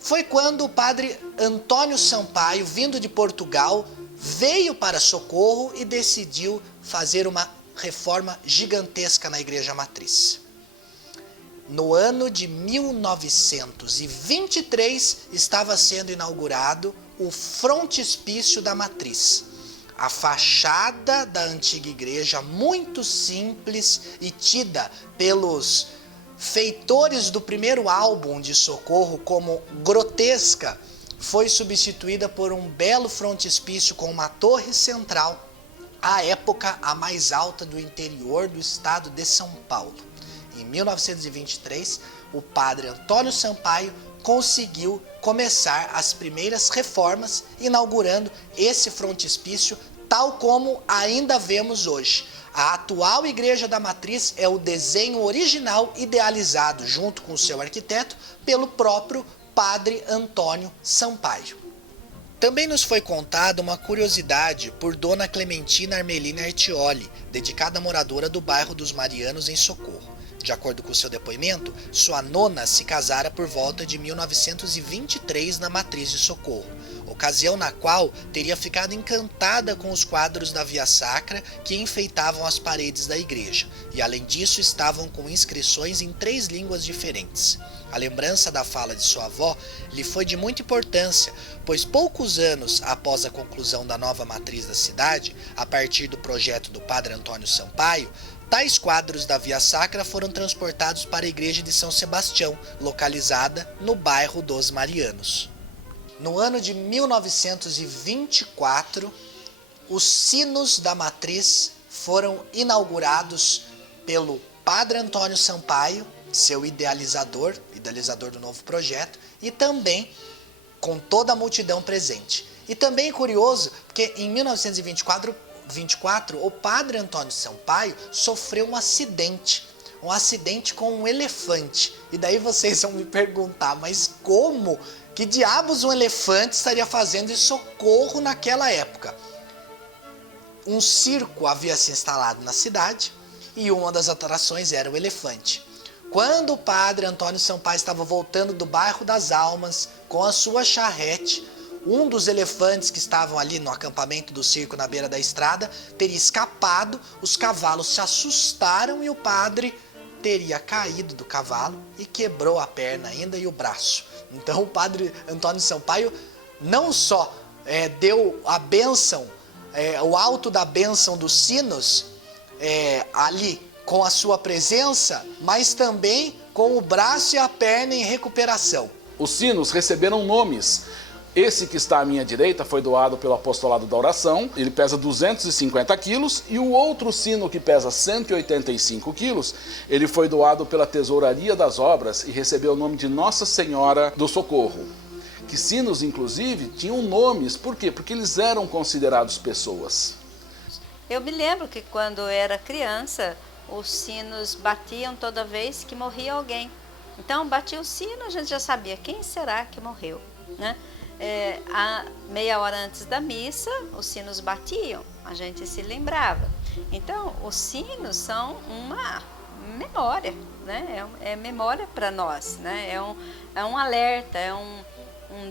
Foi quando o padre Antônio Sampaio, vindo de Portugal, veio para Socorro e decidiu fazer uma reforma gigantesca na Igreja Matriz. no ano de 1923, estava sendo inaugurado o frontispício da matriz. A fachada da antiga igreja, muito simples e tida pelos feitores do primeiro álbum de Socorro como grotesca, foi substituída por um belo frontispício com uma torre central, à época a mais alta do interior do estado de São Paulo. Em 1923, o padre Antônio Sampaio conseguiu começar as primeiras reformas, inaugurando esse frontispício tal como ainda vemos hoje. A atual Igreja da Matriz é o desenho original idealizado, junto com o seu arquiteto, pelo próprio Padre Antônio Sampaio. Também nos foi contada uma curiosidade por Dona Clementina Armelina Artioli, dedicada moradora do bairro dos Marianos, em Socorro. De acordo com seu depoimento, sua nona se casara por volta de 1923 na Matriz de Socorro, ocasião na qual teria ficado encantada com os quadros da Via Sacra que enfeitavam as paredes da igreja, e além disso estavam com inscrições em 3 línguas diferentes. A lembrança da fala de sua avó lhe foi de muita importância, pois poucos anos após a conclusão da nova matriz da cidade, a partir do projeto do padre Antônio Sampaio, tais quadros da Via Sacra foram transportados para a igreja de São Sebastião, localizada no bairro dos Marianos. No ano de 1924, os sinos da matriz foram inaugurados pelo padre Antônio Sampaio, seu idealizador do novo projeto, e também com toda a multidão presente. E também é curioso, porque em 1924, o padre Antônio Sampaio sofreu um acidente com um elefante. E daí vocês vão me perguntar, mas como? Que diabos um elefante estaria fazendo em Socorro naquela época? Um circo havia se instalado na cidade e uma das atrações era o elefante. Quando o padre Antônio Sampaio estava voltando do bairro das Almas com a sua charrete, um dos elefantes que estavam ali no acampamento do circo na beira da estrada teria escapado, os cavalos se assustaram e o padre teria caído do cavalo e quebrou a perna ainda e o braço. Então o padre Antônio Sampaio não só deu a bênção, o alto da bênção dos sinos ali com a sua presença, mas também com o braço e a perna em recuperação. Os sinos receberam nomes. Esse que está à minha direita foi doado pelo Apostolado da Oração, ele pesa 250 quilos, e o outro sino que pesa 185 quilos, ele foi doado pela Tesouraria das Obras e recebeu o nome de Nossa Senhora do Socorro. Que sinos, inclusive, tinham nomes. Por quê? Porque eles eram considerados pessoas. Eu me lembro que quando eu era criança, os sinos batiam toda vez que morria alguém. Então, batia o sino, a gente já sabia quem será que morreu, né? A meia hora antes da missa, os sinos batiam, a gente se lembrava. Então, os sinos são uma memória, né? É memória para nós, né? É um alerta, é um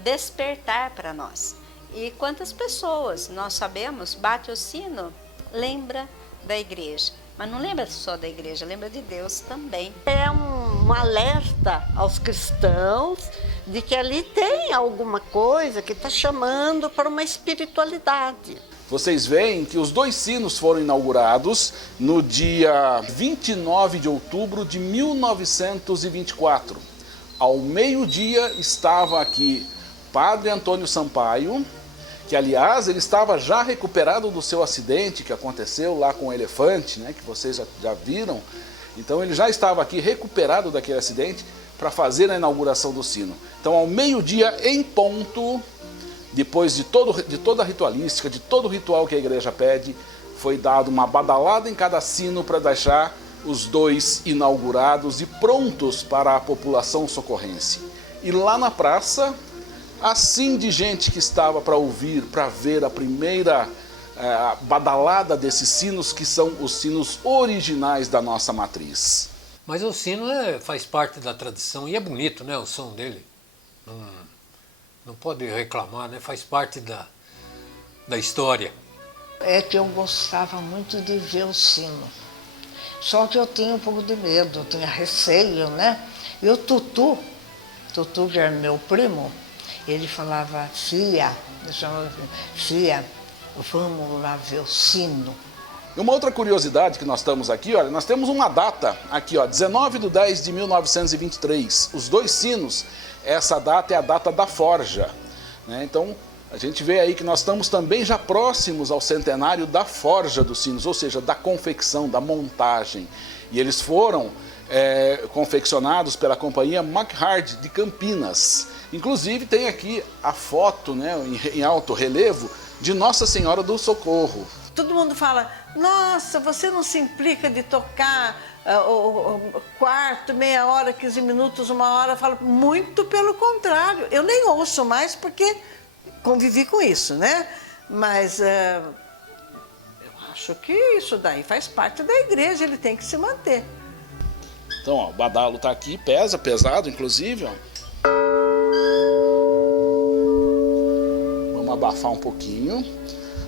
despertar para nós. E quantas pessoas nós sabemos, bate o sino, lembra da igreja. Mas não lembra só da igreja, lembra de Deus também. É um alerta aos cristãos de que ali tem alguma coisa que está chamando para uma espiritualidade. Vocês veem que os 2 sinos foram inaugurados no dia 29 de outubro de 1924. Ao meio-dia estava aqui Padre Antônio Sampaio, que aliás ele estava já recuperado do seu acidente que aconteceu lá com o elefante, né, que vocês já viram. Então ele já estava aqui recuperado daquele acidente para fazer a inauguração do sino. Então ao meio-dia em ponto, depois de toda a ritualística, de todo o ritual que a igreja pede, foi dado uma badalada em cada sino para deixar os 2 inaugurados e prontos para a população socorrense. E lá na praça, assim de gente que estava para ouvir, para ver a primeira badalada desses sinos, que são os sinos originais da nossa matriz. Mas o sino faz parte da tradição e é bonito, né, o som dele. Não pode reclamar, né, faz parte da história. É que eu gostava muito de ver o sino. Só que eu tinha um pouco de medo, eu tinha receio, né? E o Tutu, que era meu primo, ele falava, Cia, eu chamava Cia, vamos lá ver o sino. E uma outra curiosidade que nós estamos aqui, olha, nós temos uma data aqui, ó, 19/10/1923. Os 2 sinos, essa data é a data da forja, né? Então, a gente vê aí que nós estamos também já próximos ao centenário da forja dos sinos, ou seja, da confecção, da montagem. E eles foram confeccionados pela companhia McHard de Campinas. Inclusive tem aqui a foto, né, em alto relevo de Nossa Senhora do Socorro. Todo mundo fala, nossa, você não se implica de tocar o quarto, meia hora, 15 minutos, 1 hora. Eu falo, muito pelo contrário. Eu nem ouço mais porque convivi com isso, né? Mas eu acho que isso daí faz parte da igreja, ele tem que se manter. Então, ó, o badalo está aqui, pesado, inclusive, ó. Vamos abafar um pouquinho.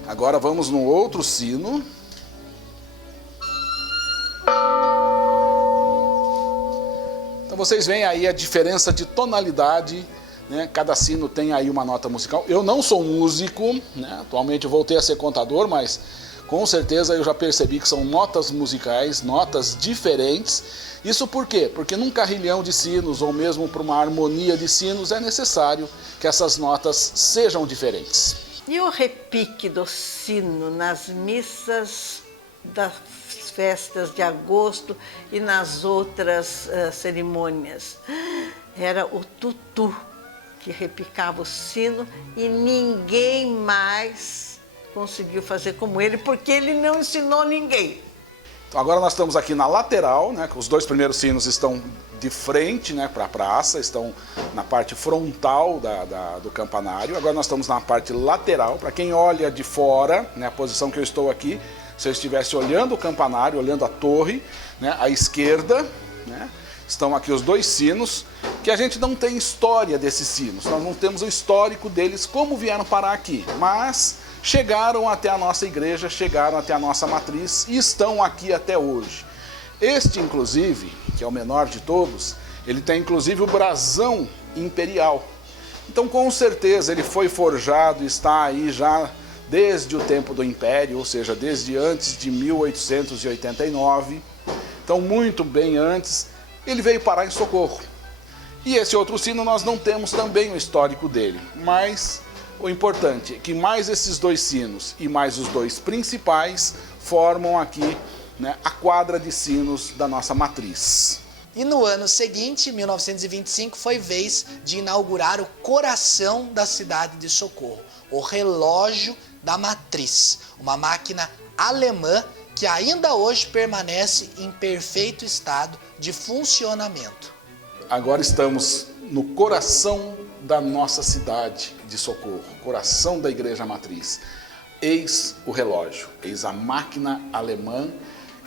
Agora vamos no outro sino. Então vocês veem aí a diferença de tonalidade, né? Cada sino tem aí uma nota musical. Eu não sou músico, né? Atualmente eu voltei a ser contador, mas com certeza eu já percebi que são notas musicais, notas diferentes. Isso por quê? Porque num carrilhão de sinos, ou mesmo para uma harmonia de sinos, é necessário que essas notas sejam diferentes. E o repique do sino nas missas das festas de agosto e nas outras cerimônias? Era o Tutu que repicava o sino e ninguém mais conseguiu fazer como ele, porque ele não ensinou ninguém. Então agora nós estamos aqui na lateral, né? Os 2 primeiros sinos estão de frente, né, para a praça, estão na parte frontal do campanário. Agora nós estamos na parte lateral. Para quem olha de fora, né, a posição que eu estou aqui, se eu estivesse olhando o campanário, olhando a torre, né, à esquerda, né, estão aqui os 2 sinos, que a gente não tem história desses sinos, nós não temos o histórico deles, como vieram parar aqui, mas chegaram até a nossa igreja, chegaram até a nossa matriz e estão aqui até hoje. Este, inclusive, que é o menor de todos, ele tem inclusive o brasão imperial. Então, com certeza, ele foi forjado e está aí já desde o tempo do Império, ou seja, desde antes de 1889. Então, muito bem antes, ele veio parar em Socorro. E esse outro sino nós não temos também o histórico dele, mas o importante é que mais esses 2 sinos e mais os 2 principais formam aqui, né, a quadra de sinos da nossa matriz. E no ano seguinte, 1925, foi vez de inaugurar o coração da cidade de Socorro, o relógio da matriz, uma máquina alemã que ainda hoje permanece em perfeito estado de funcionamento. Agora estamos no coração da nossa cidade de Socorro, coração da Igreja Matriz. Eis o relógio, eis a máquina alemã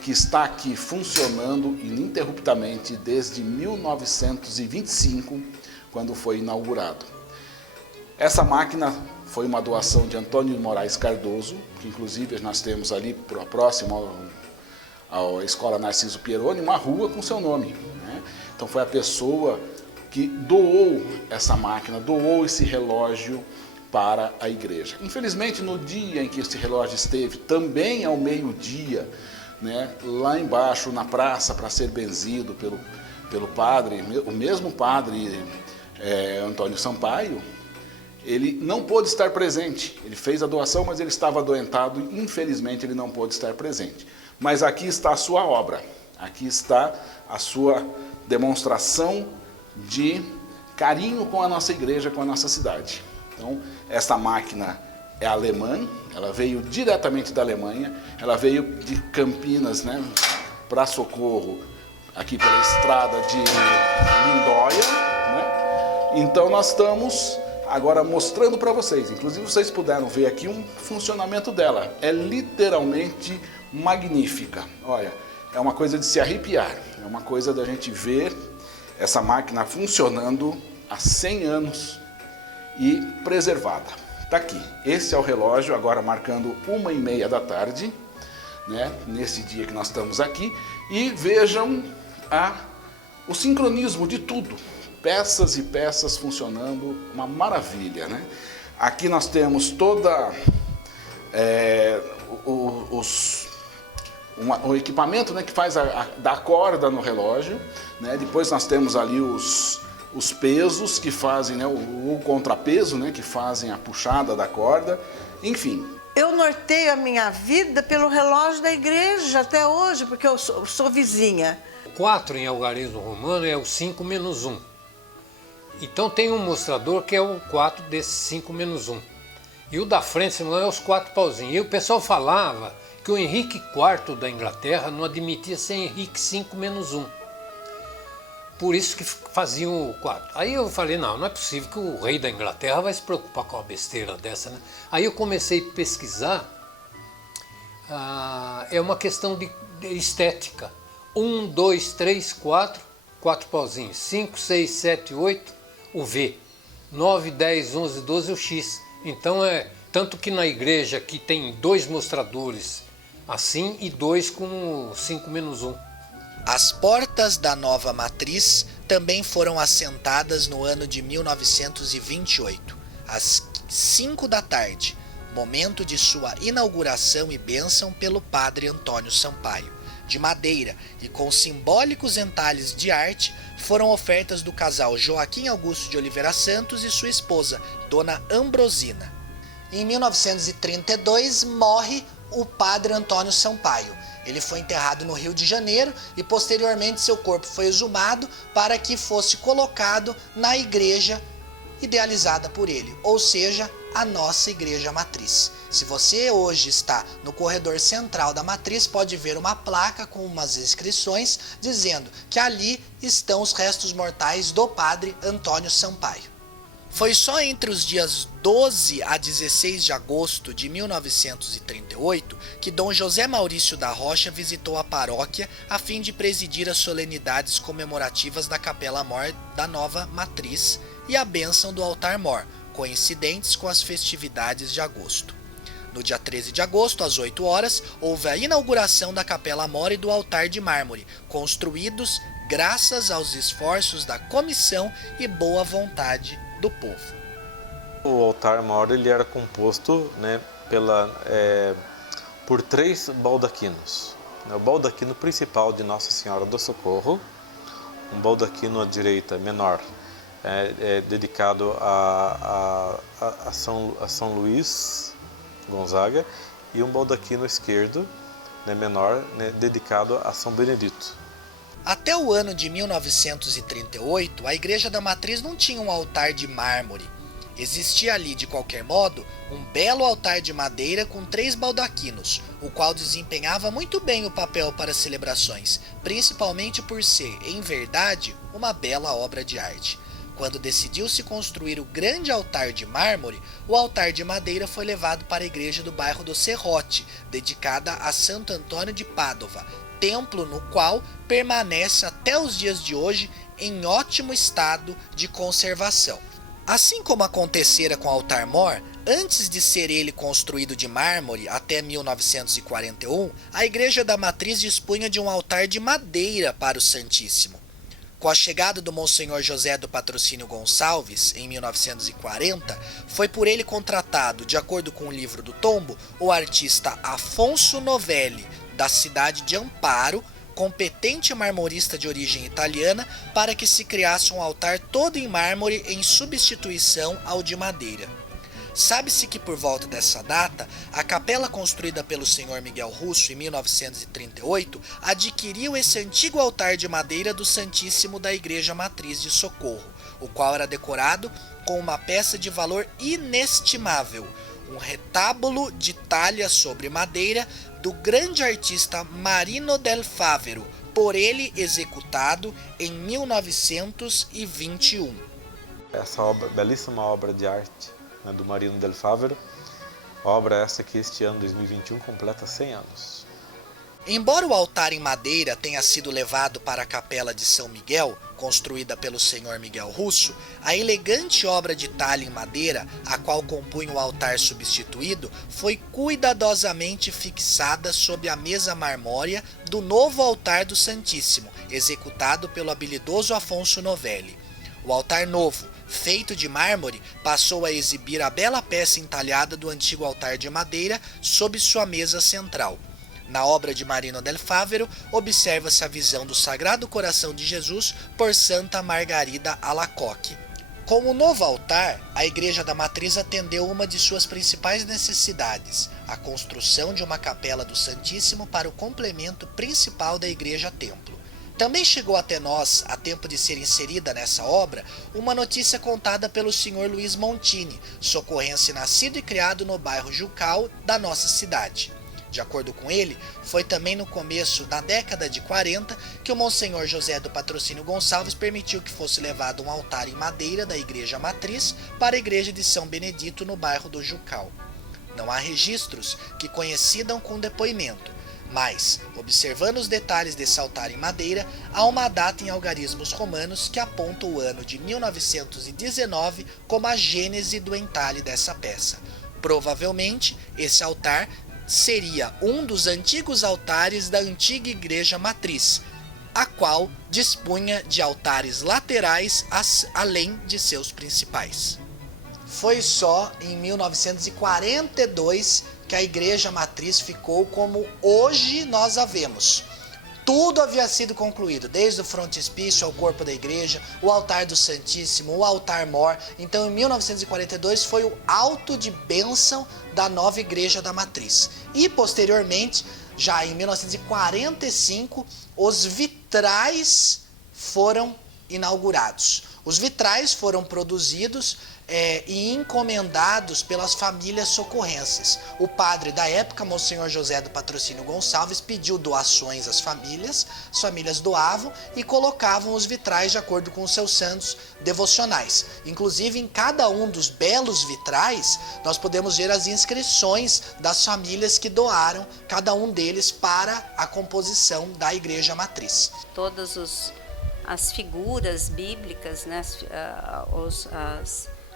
que está aqui funcionando ininterruptamente desde 1925, quando foi inaugurado. Essa máquina foi uma doação de Antônio Moraes Cardoso, que inclusive nós temos ali próximo à Escola Narciso Pieroni, uma rua com seu nome, né? Então foi a pessoa que doou essa máquina, doou esse relógio para a igreja. Infelizmente, no dia em que esse relógio esteve, também ao meio-dia, né, lá embaixo na praça para ser benzido pelo padre, o mesmo padre Antônio Sampaio, ele não pôde estar presente. Ele fez a doação, mas ele estava adoentado e infelizmente ele não pôde estar presente. Mas aqui está a sua obra, aqui está a sua demonstração de carinho com a nossa igreja, com a nossa cidade. Então, essa máquina é alemã, ela veio diretamente da Alemanha, ela veio de Campinas, né, para Socorro, aqui pela estrada de Lindóia, né? Então nós estamos agora mostrando para vocês, inclusive vocês puderam ver aqui um funcionamento dela, é literalmente magnífica. Olha, é uma coisa de se arrepiar, é uma coisa da gente ver essa máquina funcionando há 100 anos e preservada. Está aqui, esse é o relógio, agora marcando 1h30 da tarde. né, nesse dia que nós estamos aqui, e vejam o sincronismo de tudo, peças e peças funcionando, uma maravilha, né? Aqui nós temos toda o equipamento, né, que faz da corda no relógio, né? Depois nós temos ali os pesos que fazem, né, o contrapeso, né, que fazem a puxada da corda, enfim. Eu norteio a minha vida pelo relógio da igreja até hoje, porque eu sou vizinha. 4 em algarismo romano é o 5 menos 1. Então tem um mostrador que é o 4 desse 5 menos 1. E o da frente, senão, é os 4 pauzinhos. E o pessoal falava que o Henrique IV da Inglaterra não admitia ser Henrique 5 menos 1. Por isso que faziam o 4. Aí eu falei, não é possível que o rei da Inglaterra vai se preocupar com uma besteira dessa, né? Aí eu comecei a pesquisar, é uma questão de estética. 1, 2, 3, 4, 4 pauzinhos. 5, 6, 7, 8, o V. 9, 10, 11, 12, o X. Então tanto que na igreja aqui tem 2 mostradores assim e 2 com o 5 menos 1. As portas da nova matriz também foram assentadas no ano de 1928, às 5 da tarde, momento de sua inauguração e bênção pelo padre Antônio Sampaio. De madeira e com simbólicos entalhes de arte, foram ofertas do casal Joaquim Augusto de Oliveira Santos e sua esposa, Dona Ambrosina. Em 1932 morre o padre Antônio Sampaio. Ele foi enterrado no Rio de Janeiro e posteriormente seu corpo foi exumado para que fosse colocado na igreja idealizada por ele, ou seja, a nossa igreja matriz. Se você hoje está no corredor central da matriz, pode ver uma placa com umas inscrições dizendo que ali estão os restos mortais do padre Antônio Sampaio. Foi só entre os dias 12 a 16 de agosto de 1938 que Dom José Maurício da Rocha visitou a paróquia a fim de presidir as solenidades comemorativas da Capela Mor da nova matriz e a bênção do altar-mor, coincidentes com as festividades de agosto. No dia 13 de agosto, às 8 horas, houve a inauguração da Capela Mor e do altar de mármore, construídos graças aos esforços da comissão e boa vontade do povo. O altar-mor ele era composto, né, por 3 baldaquinos. O baldaquino principal de Nossa Senhora do Socorro, um baldaquino à direita menor, dedicado a São Luís Gonzaga, e um baldaquino esquerdo, né, menor, né, dedicado a São Benedito. Até o ano de 1938, a Igreja da Matriz não tinha um altar de mármore. Existia ali, de qualquer modo, um belo altar de madeira com 3 baldaquinos, o qual desempenhava muito bem o papel para as celebrações, principalmente por ser, em verdade, uma bela obra de arte. Quando decidiu-se construir o grande altar de mármore, o altar de madeira foi levado para a igreja do bairro do Serrote, dedicada a Santo Antônio de Pádua, templo no qual permanece até os dias de hoje em ótimo estado de conservação. Assim como acontecera com o altar-mor, antes de ser ele construído de mármore até 1941, a Igreja da Matriz dispunha de um altar de madeira para o Santíssimo. Com a chegada do Monsenhor José do Patrocínio Gonçalves, em 1940, foi por ele contratado, de acordo com o livro do tombo, o artista Afonso Novelli, da cidade de Amparo, competente marmorista de origem italiana, para que se criasse um altar todo em mármore em substituição ao de madeira. Sabe-se que por volta dessa data, a capela construída pelo Sr. Miguel Russo em 1938 adquiriu esse antigo altar de madeira do Santíssimo da Igreja Matriz de Socorro, o qual era decorado com uma peça de valor inestimável, um retábulo de talha sobre madeira do grande artista Marino del Favero, por ele executado em 1921. Essa obra, belíssima obra de arte, né, do Marino del Favero, obra essa que este ano, 2021, completa 100 anos. Embora o altar em madeira tenha sido levado para a capela de São Miguel, construída pelo senhor Miguel Russo, a elegante obra de talha em madeira, a qual compunha o altar substituído, foi cuidadosamente fixada sob a mesa marmórea do novo altar do Santíssimo, executado pelo habilidoso Afonso Novelli. O altar novo, feito de mármore, passou a exibir a bela peça entalhada do antigo altar de madeira sob sua mesa central. Na obra de Marino del Fávero, observa-se a visão do Sagrado Coração de Jesus por Santa Margarida Alacoque. Com o novo altar, a Igreja da Matriz atendeu uma de suas principais necessidades, a construção de uma capela do Santíssimo para o complemento principal da Igreja-Templo. Também chegou até nós, a tempo de ser inserida nessa obra, uma notícia contada pelo Sr. Luiz Montini, socorrense nascido e criado no bairro Jucal da nossa cidade. De acordo com ele, foi também no começo da década de 40 que o Monsenhor José do Patrocínio Gonçalves permitiu que fosse levado um altar em madeira da Igreja Matriz para a Igreja de São Benedito no bairro do Jucal. Não há registros que coincidam com o depoimento, mas, observando os detalhes desse altar em madeira, há uma data em algarismos romanos que aponta o ano de 1919 como a gênese do entalhe dessa peça. Provavelmente, esse altar seria um dos antigos altares da antiga Igreja Matriz, a qual dispunha de altares laterais além de seus principais. Foi só em 1942 que a Igreja Matriz ficou como hoje nós a vemos. Tudo havia sido concluído, desde o frontispício ao corpo da igreja, o altar do Santíssimo, o altar-mor. Então, em 1942 foi o auto de bênção da nova Igreja da Matriz. E, posteriormente, já em 1945, os vitrais foram inaugurados. Os vitrais foram produzidos e encomendados pelas famílias socorrenses. O padre da época, Monsenhor José do Patrocínio Gonçalves, pediu doações às famílias, as famílias doavam e colocavam os vitrais de acordo com os seus santos devocionais. Inclusive, em cada um dos belos vitrais, nós podemos ver as inscrições das famílias que doaram, cada um deles para a composição da Igreja Matriz. Todas as figuras bíblicas, né,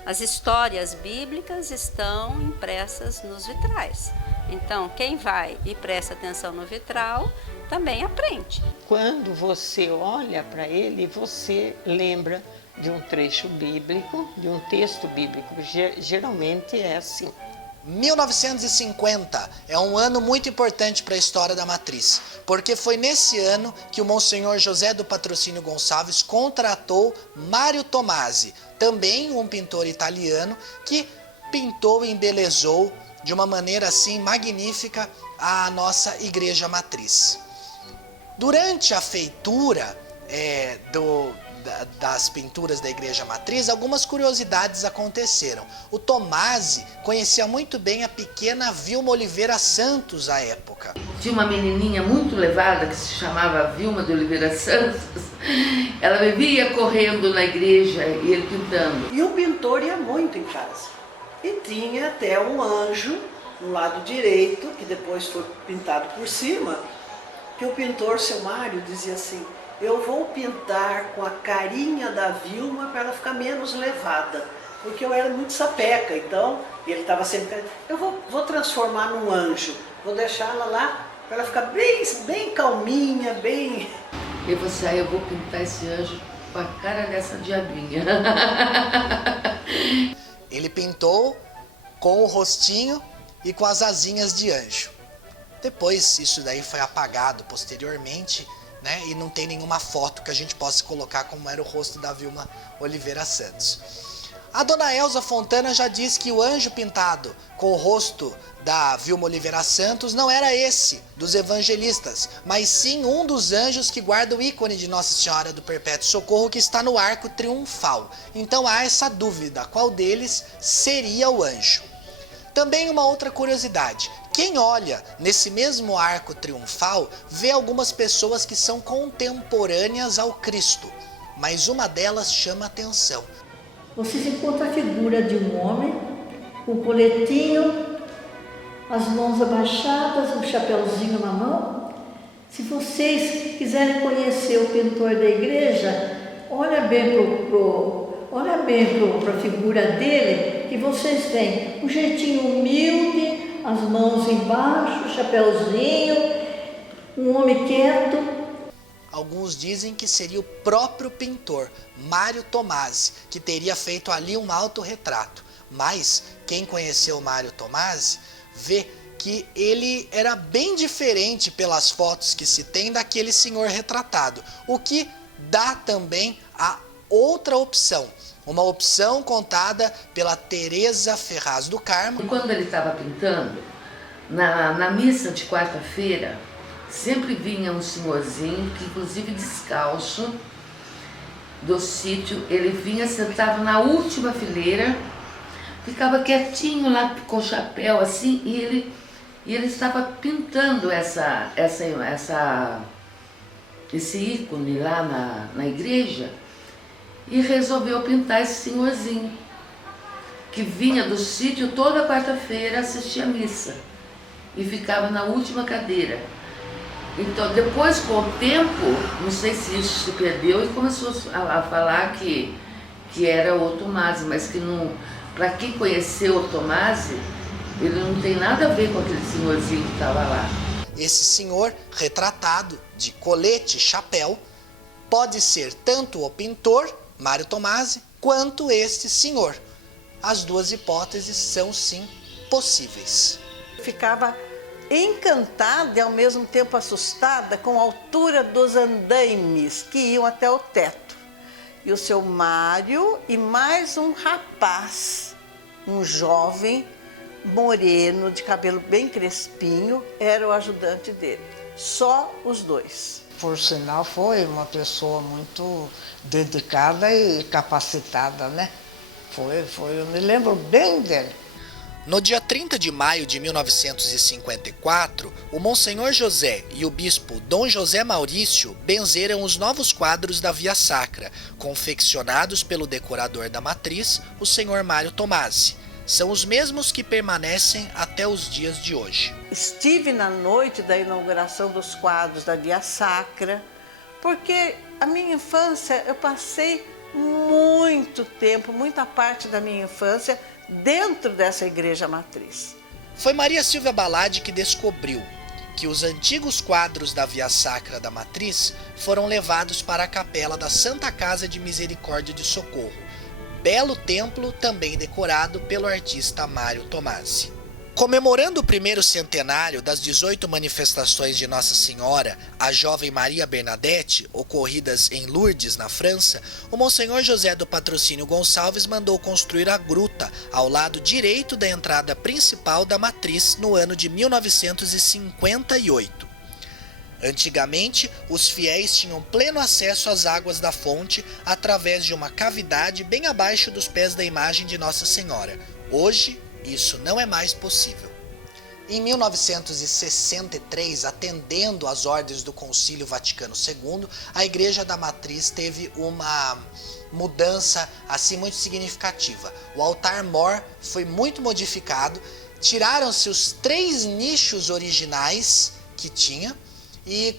as histórias bíblicas estão impressas nos vitrais. Então, quem vai e presta atenção no vitral também aprende. Quando você olha para ele, você lembra de um trecho bíblico, de um texto bíblico. Geralmente é assim. 1950 é um ano muito importante para a história da Matriz, porque foi nesse ano que o Monsenhor José do Patrocínio Gonçalves contratou Mário Tomasi, também um pintor italiano, que pintou e embelezou de uma maneira assim magnífica a nossa Igreja Matriz. Durante a feitura das pinturas da Igreja Matriz, algumas curiosidades aconteceram. O Tomasi conhecia muito bem a pequena Vilma Oliveira Santos à época. Tinha uma menininha muito levada que se chamava Vilma de Oliveira Santos. Ela vivia correndo na igreja e ele pintando. E o pintor ia muito em casa. E tinha até um anjo no lado direito, que depois foi pintado por cima, que o pintor, seu Mário, dizia assim: eu vou pintar com a carinha da Vilma para ela ficar menos levada, porque eu era muito sapeca, então ele estava sempre... Eu vou transformar num anjo, vou deixar ela lá para ela ficar bem calminha, bem... Eu falei assim, eu vou pintar esse anjo com a cara dessa diabinha. Ele pintou com o rostinho e com as asinhas de anjo. Depois isso daí foi apagado posteriormente, né? E não tem nenhuma foto que a gente possa colocar como era o rosto da Vilma Oliveira Santos. A dona Elza Fontana já disse que o anjo pintado com o rosto da Vilma Oliveira Santos não era esse dos evangelistas, mas sim um dos anjos que guarda o ícone de Nossa Senhora do Perpétuo Socorro, que está no arco triunfal. Então há essa dúvida, qual deles seria o anjo? Também uma outra curiosidade, quem olha nesse mesmo arco triunfal vê algumas pessoas que são contemporâneas ao Cristo, mas uma delas chama atenção. Vocês encontram a figura de um homem, o coletinho, as mãos abaixadas, um chapeuzinho na mão, Se vocês quiserem conhecer o pintor da igreja, olha bem para a figura dele, que vocês veem um jeitinho humilde, as mãos embaixo, chapéuzinho, um homem quieto. Alguns dizem que seria o próprio pintor, Mário Tomasi, que teria feito ali um autorretrato. Mas quem conheceu Mário Tomasi vê que ele era bem diferente pelas fotos que se tem daquele senhor retratado, o que dá também a outra opção, uma opção contada pela Teresa Ferraz do Carmo. Quando ele estava pintando, na missa de quarta-feira, sempre vinha um senhorzinho, que inclusive descalço, do sítio, ele vinha, sentava na última fileira, ficava quietinho lá com o chapéu assim, e ele estava pintando esse ícone lá na igreja, e resolveu pintar esse senhorzinho, que vinha do sítio toda quarta-feira assistir a missa, e ficava na última cadeira. Então, depois, com o tempo, não sei se isso se perdeu, e começou a falar que era o Tomasi, mas que não, para quem conheceu o Tomasi, ele não tem nada a ver com aquele senhorzinho que estava lá. Esse senhor retratado de colete e chapéu pode ser tanto o pintor, Mário Tomasi, quanto este senhor. As duas hipóteses são sim possíveis. Ficava encantada e ao mesmo tempo assustada com a altura dos andaimes que iam até o teto. E o seu Mário e mais um rapaz, um jovem, moreno, de cabelo bem crespinho, era o ajudante dele. Só os dois. Por sinal, foi uma pessoa muito dedicada e capacitada, né? Eu me lembro bem dele. No dia 30 de maio de 1954, o Monsenhor José e o bispo Dom José Maurício benzeram os novos quadros da Via Sacra, confeccionados pelo decorador da matriz, o senhor Mário Tomasi. São os mesmos que permanecem até os dias de hoje. Estive na noite da inauguração dos quadros da Via Sacra, porque a minha infância, eu passei muito tempo, muita parte da minha infância, dentro dessa igreja matriz. Foi Maria Silvia Baladi que descobriu que os antigos quadros da Via Sacra da Matriz foram levados para a capela da Santa Casa de Misericórdia de Socorro, belo templo também decorado pelo artista Mário Tomasi. Comemorando o primeiro centenário das 18 manifestações de Nossa Senhora, a jovem Maria Bernadette, ocorridas em Lourdes, na França, o Monsenhor José do Patrocínio Gonçalves mandou construir a gruta ao lado direito da entrada principal da matriz no ano de 1958. Antigamente, os fiéis tinham pleno acesso às águas da fonte através de uma cavidade bem abaixo dos pés da imagem de Nossa Senhora. Hoje, isso não é mais possível. Em 1963, atendendo às ordens do Concílio Vaticano II, a Igreja da Matriz teve uma mudança assim muito significativa. O altar-mor foi muito modificado, tiraram-se os 3 nichos originais que tinha e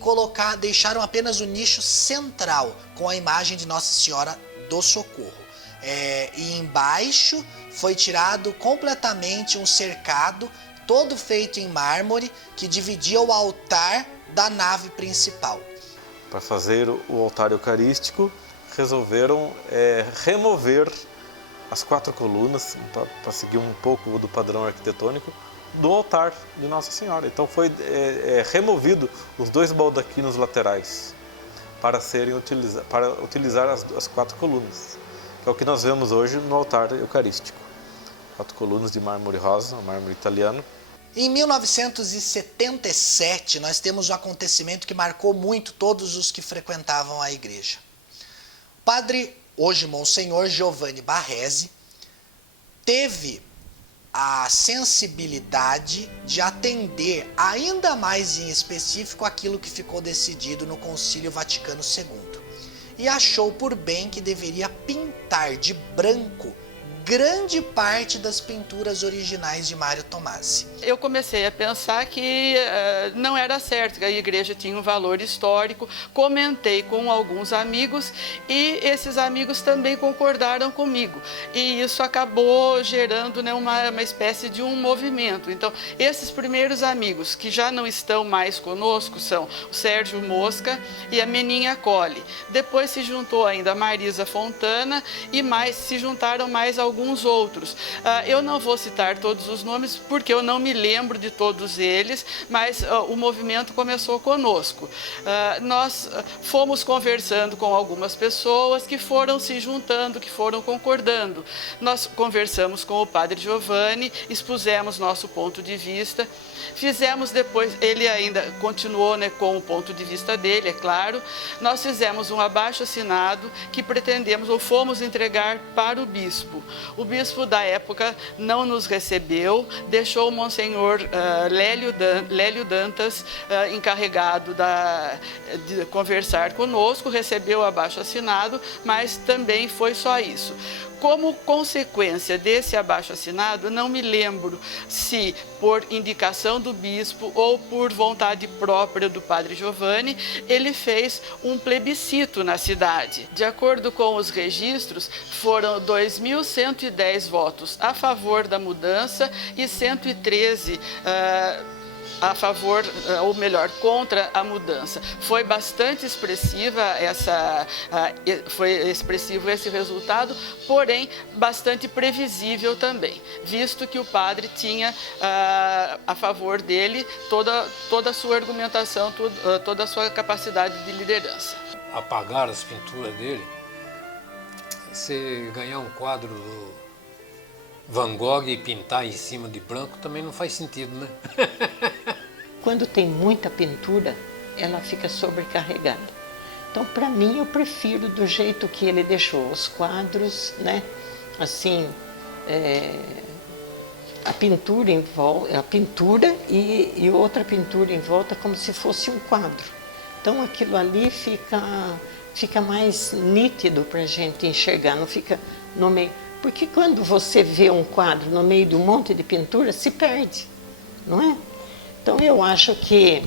deixaram apenas o nicho central com a imagem de Nossa Senhora do Socorro. E embaixo foi tirado completamente um cercado, todo feito em mármore, que dividia o altar da nave principal. Para fazer o altar eucarístico, resolveram remover as 4 colunas, para seguir um pouco do padrão arquitetônico, do altar de Nossa Senhora. Então foi removido os 2 baldaquinos laterais para utilizar as 4 colunas. É o que nós vemos hoje no altar eucarístico. 4 colunas de mármore rosa, mármore italiano. Em 1977, nós temos um acontecimento que marcou muito todos os que frequentavam a igreja. O padre, hoje Monsenhor Giovanni Barresi, teve a sensibilidade de atender ainda mais em específico aquilo que ficou decidido no Concílio Vaticano II. E achou por bem que deveria pintar de branco grande parte das pinturas originais de Mário Tomassi. Eu comecei a pensar que não era certo, que a igreja tinha um valor histórico. Comentei com alguns amigos e esses amigos também concordaram comigo. E isso acabou gerando, né, uma espécie de um movimento. Então, esses primeiros amigos que já não estão mais conosco são o Sérgio Mosca e a Meninha Colli. Depois se juntou ainda a Marisa Fontana e se juntaram mais alguns outros. Eu não vou citar todos os nomes porque eu não me lembro de todos eles, mas o movimento começou conosco. Nós fomos conversando com algumas pessoas que foram se juntando, que foram concordando. Nós conversamos com o padre Giovanni, expusemos nosso ponto de vista, fizemos depois, ele ainda continuou, né, com o ponto de vista dele, é claro. Nós fizemos um abaixo-assinado que pretendemos ou fomos entregar para o bispo. O bispo da época não nos recebeu, deixou o Monsenhor Lélio Dantas encarregado de conversar conosco, recebeu o abaixo-assinado, mas também foi só isso. Como consequência desse abaixo-assinado, não me lembro se por indicação do bispo ou por vontade própria do padre Giovanni, ele fez um plebiscito na cidade. De acordo com os registros, foram 2.110 votos a favor da mudança e 113 a favor, ou melhor, contra a mudança. Foi bastante expressiva foi expressivo esse resultado, porém bastante previsível também, visto que o padre tinha a favor dele toda a sua argumentação, toda a sua capacidade de liderança. Apagar as pinturas dele, você ganhar um quadro do Van Gogh e pintar em cima de branco também não faz sentido, né? Quando tem muita pintura, ela fica sobrecarregada. Então, para mim, eu prefiro do jeito que ele deixou os quadros, né? Assim, a pintura em volta, a pintura e outra pintura em volta, como se fosse um quadro. Então, aquilo ali fica mais nítido para a gente enxergar, não fica no meio. Porque quando você vê um quadro no meio de um monte de pintura, se perde, não é? Então eu acho que,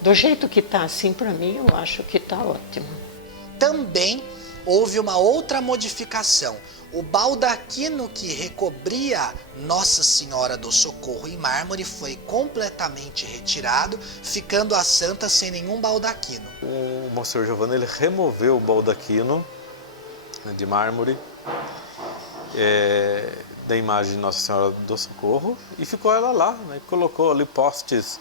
do jeito que está assim para mim, eu acho que está ótimo. Também houve uma outra modificação. O baldaquino que recobria Nossa Senhora do Socorro em mármore foi completamente retirado, ficando a santa sem nenhum baldaquino. O Monsenhor Giovanni ele removeu o baldaquino de mármore da imagem de Nossa Senhora do Socorro e ficou ela lá, né? Colocou ali postes,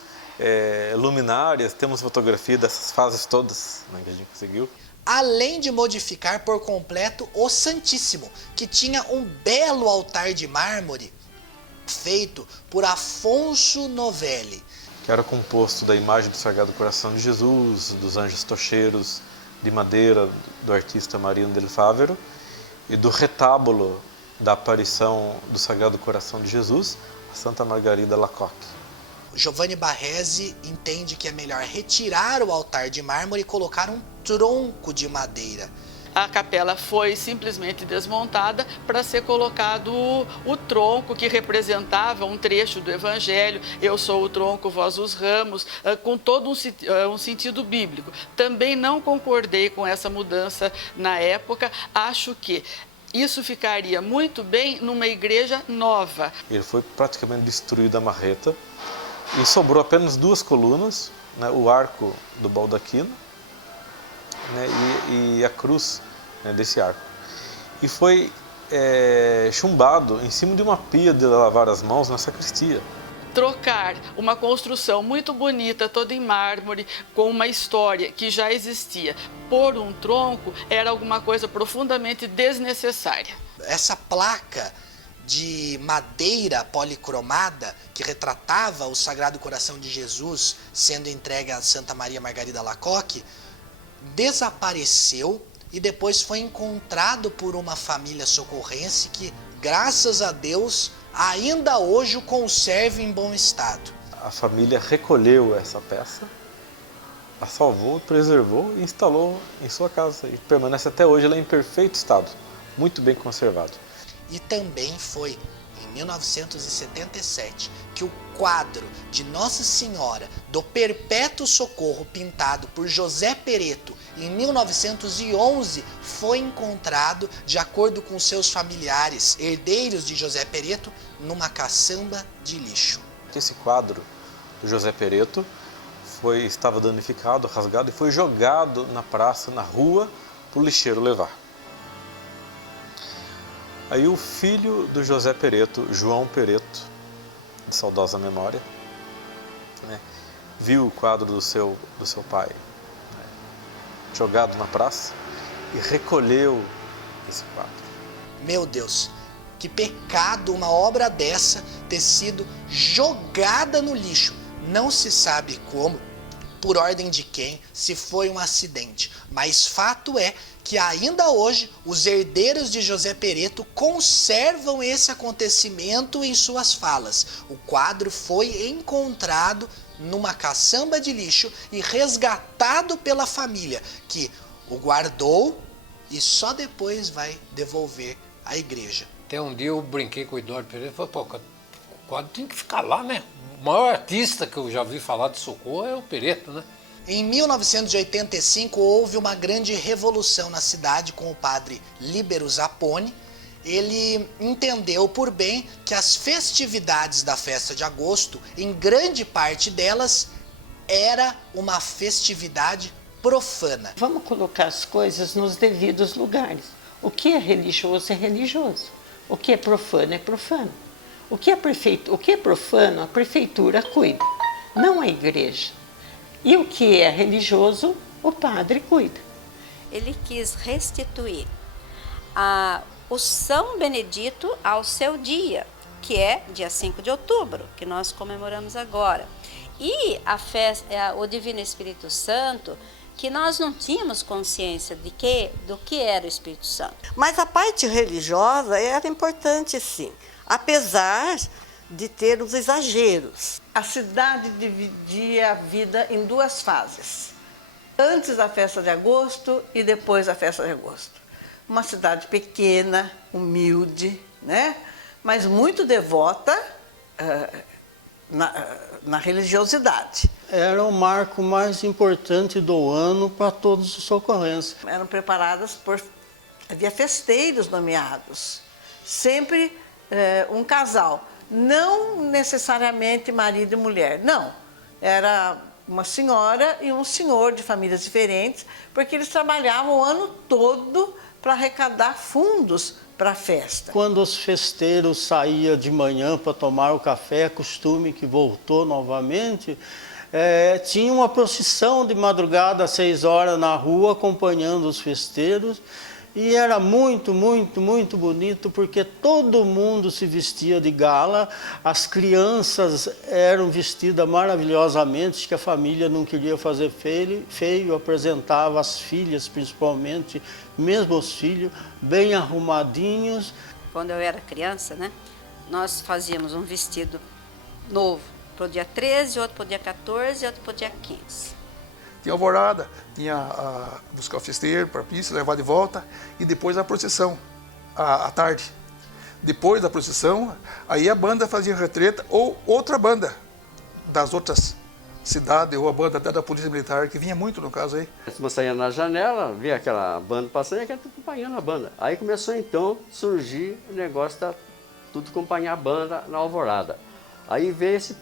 luminárias, temos fotografia dessas fases todas, né, que a gente conseguiu. Além de modificar por completo o Santíssimo, que tinha um belo altar de mármore feito por Afonso Novelli. Que era composto da imagem do Sagrado Coração de Jesus, dos anjos tocheiros de madeira do artista Marino del Fávero e do retábulo da aparição do Sagrado Coração de Jesus, a Santa Margarida Lacoque. Giovanni Barresi entende que é melhor retirar o altar de mármore e colocar um tronco de madeira. A capela foi simplesmente desmontada para ser colocado o tronco que representava um trecho do Evangelho, eu sou o tronco, vós os ramos, com todo um sentido bíblico. Também não concordei com essa mudança na época, acho que isso ficaria muito bem numa igreja nova. Ele foi praticamente destruído a marreta e sobrou apenas duas colunas, né, o arco do baldaquino, né, e a cruz, né, desse arco. E foi chumbado em cima de uma pia de lavar as mãos na sacristia. Trocar uma construção muito bonita, toda em mármore, com uma história que já existia, por um tronco, era alguma coisa profundamente desnecessária. Essa placa de madeira policromada que retratava o Sagrado Coração de Jesus sendo entregue a Santa Maria Margarida Lacoque desapareceu e depois foi encontrado por uma família socorrense que, graças a Deus, ainda hoje o conserva em bom estado. A família recolheu essa peça, a salvou, preservou e instalou em sua casa. E permanece até hoje ela em perfeito estado, muito bem conservado. E também foi em 1977 que o quadro de Nossa Senhora do Perpétuo Socorro, pintado por José Pereto em 1911, foi encontrado, de acordo com seus familiares, herdeiros de José Pereto, numa caçamba de lixo. Esse quadro do José Pereto estava danificado, rasgado e foi jogado na praça, na rua, para o lixeiro levar. Aí o filho do José Pereto, João Pereto, de saudosa memória, né, viu o quadro do seu pai, né, jogado na praça e recolheu esse quadro. Meu Deus, que pecado uma obra dessa ter sido jogada no lixo. Não se sabe como, por ordem de quem, se foi um acidente, mas fato é que ainda hoje os herdeiros de José Pereto conservam esse acontecimento em suas falas. O quadro foi encontrado numa caçamba de lixo e resgatado pela família, que o guardou e só depois vai devolver à igreja. Até um dia eu brinquei com o Eduardo Pereira e falei, pô, o quadro tem que ficar lá, né? O maior artista que eu já vi falar de Socorro é o Pereto, né? Em 1985 houve uma grande revolução na cidade com o padre Líbero Zapponi. Ele entendeu por bem que as festividades da festa de agosto, em grande parte delas, era uma festividade profana. Vamos colocar as coisas nos devidos lugares. O que é religioso é religioso. O que é profano é profano. O que é profano, a prefeitura cuida, não a igreja. E o que é religioso, o padre cuida. Ele quis restituir o São Benedito ao seu dia, que é dia 5 de outubro, que nós comemoramos agora. E a festa, o Divino Espírito Santo, que nós não tínhamos consciência do que era o Espírito Santo. Mas a parte religiosa era importante, sim, apesar de ter os exageros. A cidade dividia a vida em duas fases. Antes da festa de agosto e depois da festa de agosto. Uma cidade pequena, humilde, né? Mas muito devota na religiosidade. Era o marco mais importante do ano para todos os socorrenses. Eram preparadas havia festeiros nomeados, sempre um casal, não necessariamente marido e mulher, não. Era uma senhora e um senhor de famílias diferentes, porque eles trabalhavam o ano todo para arrecadar fundos para a festa. Quando os festeiros saíam de manhã para tomar o café, costume que voltou novamente, tinha uma procissão de madrugada às 6 horas na rua, acompanhando os festeiros, e era muito, muito, muito bonito, porque todo mundo se vestia de gala, as crianças eram vestidas maravilhosamente, que a família não queria fazer feio, apresentava as filhas, principalmente, mesmo os filhos, bem arrumadinhos. Quando eu era criança, né, nós fazíamos um vestido novo para o dia 13, outro para o dia 14 e outro para o dia 15. Tinha alvorada, tinha buscar o festeiro para a pista, levar de volta, e depois a procissão, à tarde. Depois da procissão, aí a banda fazia retreta, ou outra banda das outras cidades, ou a banda até da Polícia Militar, que vinha muito no caso aí. Uma saía na janela, via aquela banda passando e aquela acompanhando a banda. Aí começou então a surgir o negócio da tudo acompanhar a banda na alvorada. Aí veio esse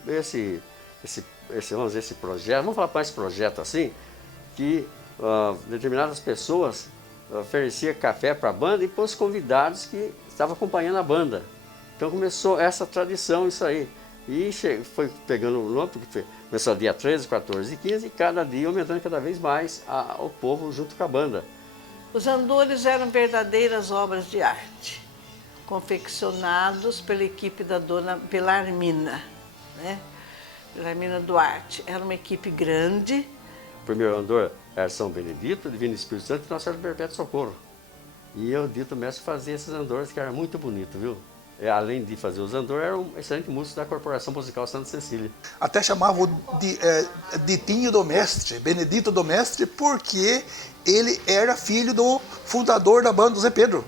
projeto, vamos falar para esse projeto assim, que determinadas pessoas ofereciam café para a banda e para os convidados que estavam acompanhando a banda. Então começou essa tradição, isso aí. E foi pegando o nome, porque começou dia 13, 14 e 15, e cada dia aumentando cada vez mais o povo junto com a banda. Os andores eram verdadeiras obras de arte, confeccionados pela equipe da dona Belarmina, né? Belarmina Duarte. Era uma equipe grande. O primeiro andor era São Benedito, Divino Espírito Santo e Nossa Senhora do Perpétuo Socorro. E eu, dito mestre, fazia esses andores, que era muito bonito, viu? Além de fazer os andores, era um excelente músico da Corporação Musical Santa Cecília. Até chamavam de Tinho do Mestre, Benedito do Mestre, porque ele era filho do fundador da banda do Zé Pedro.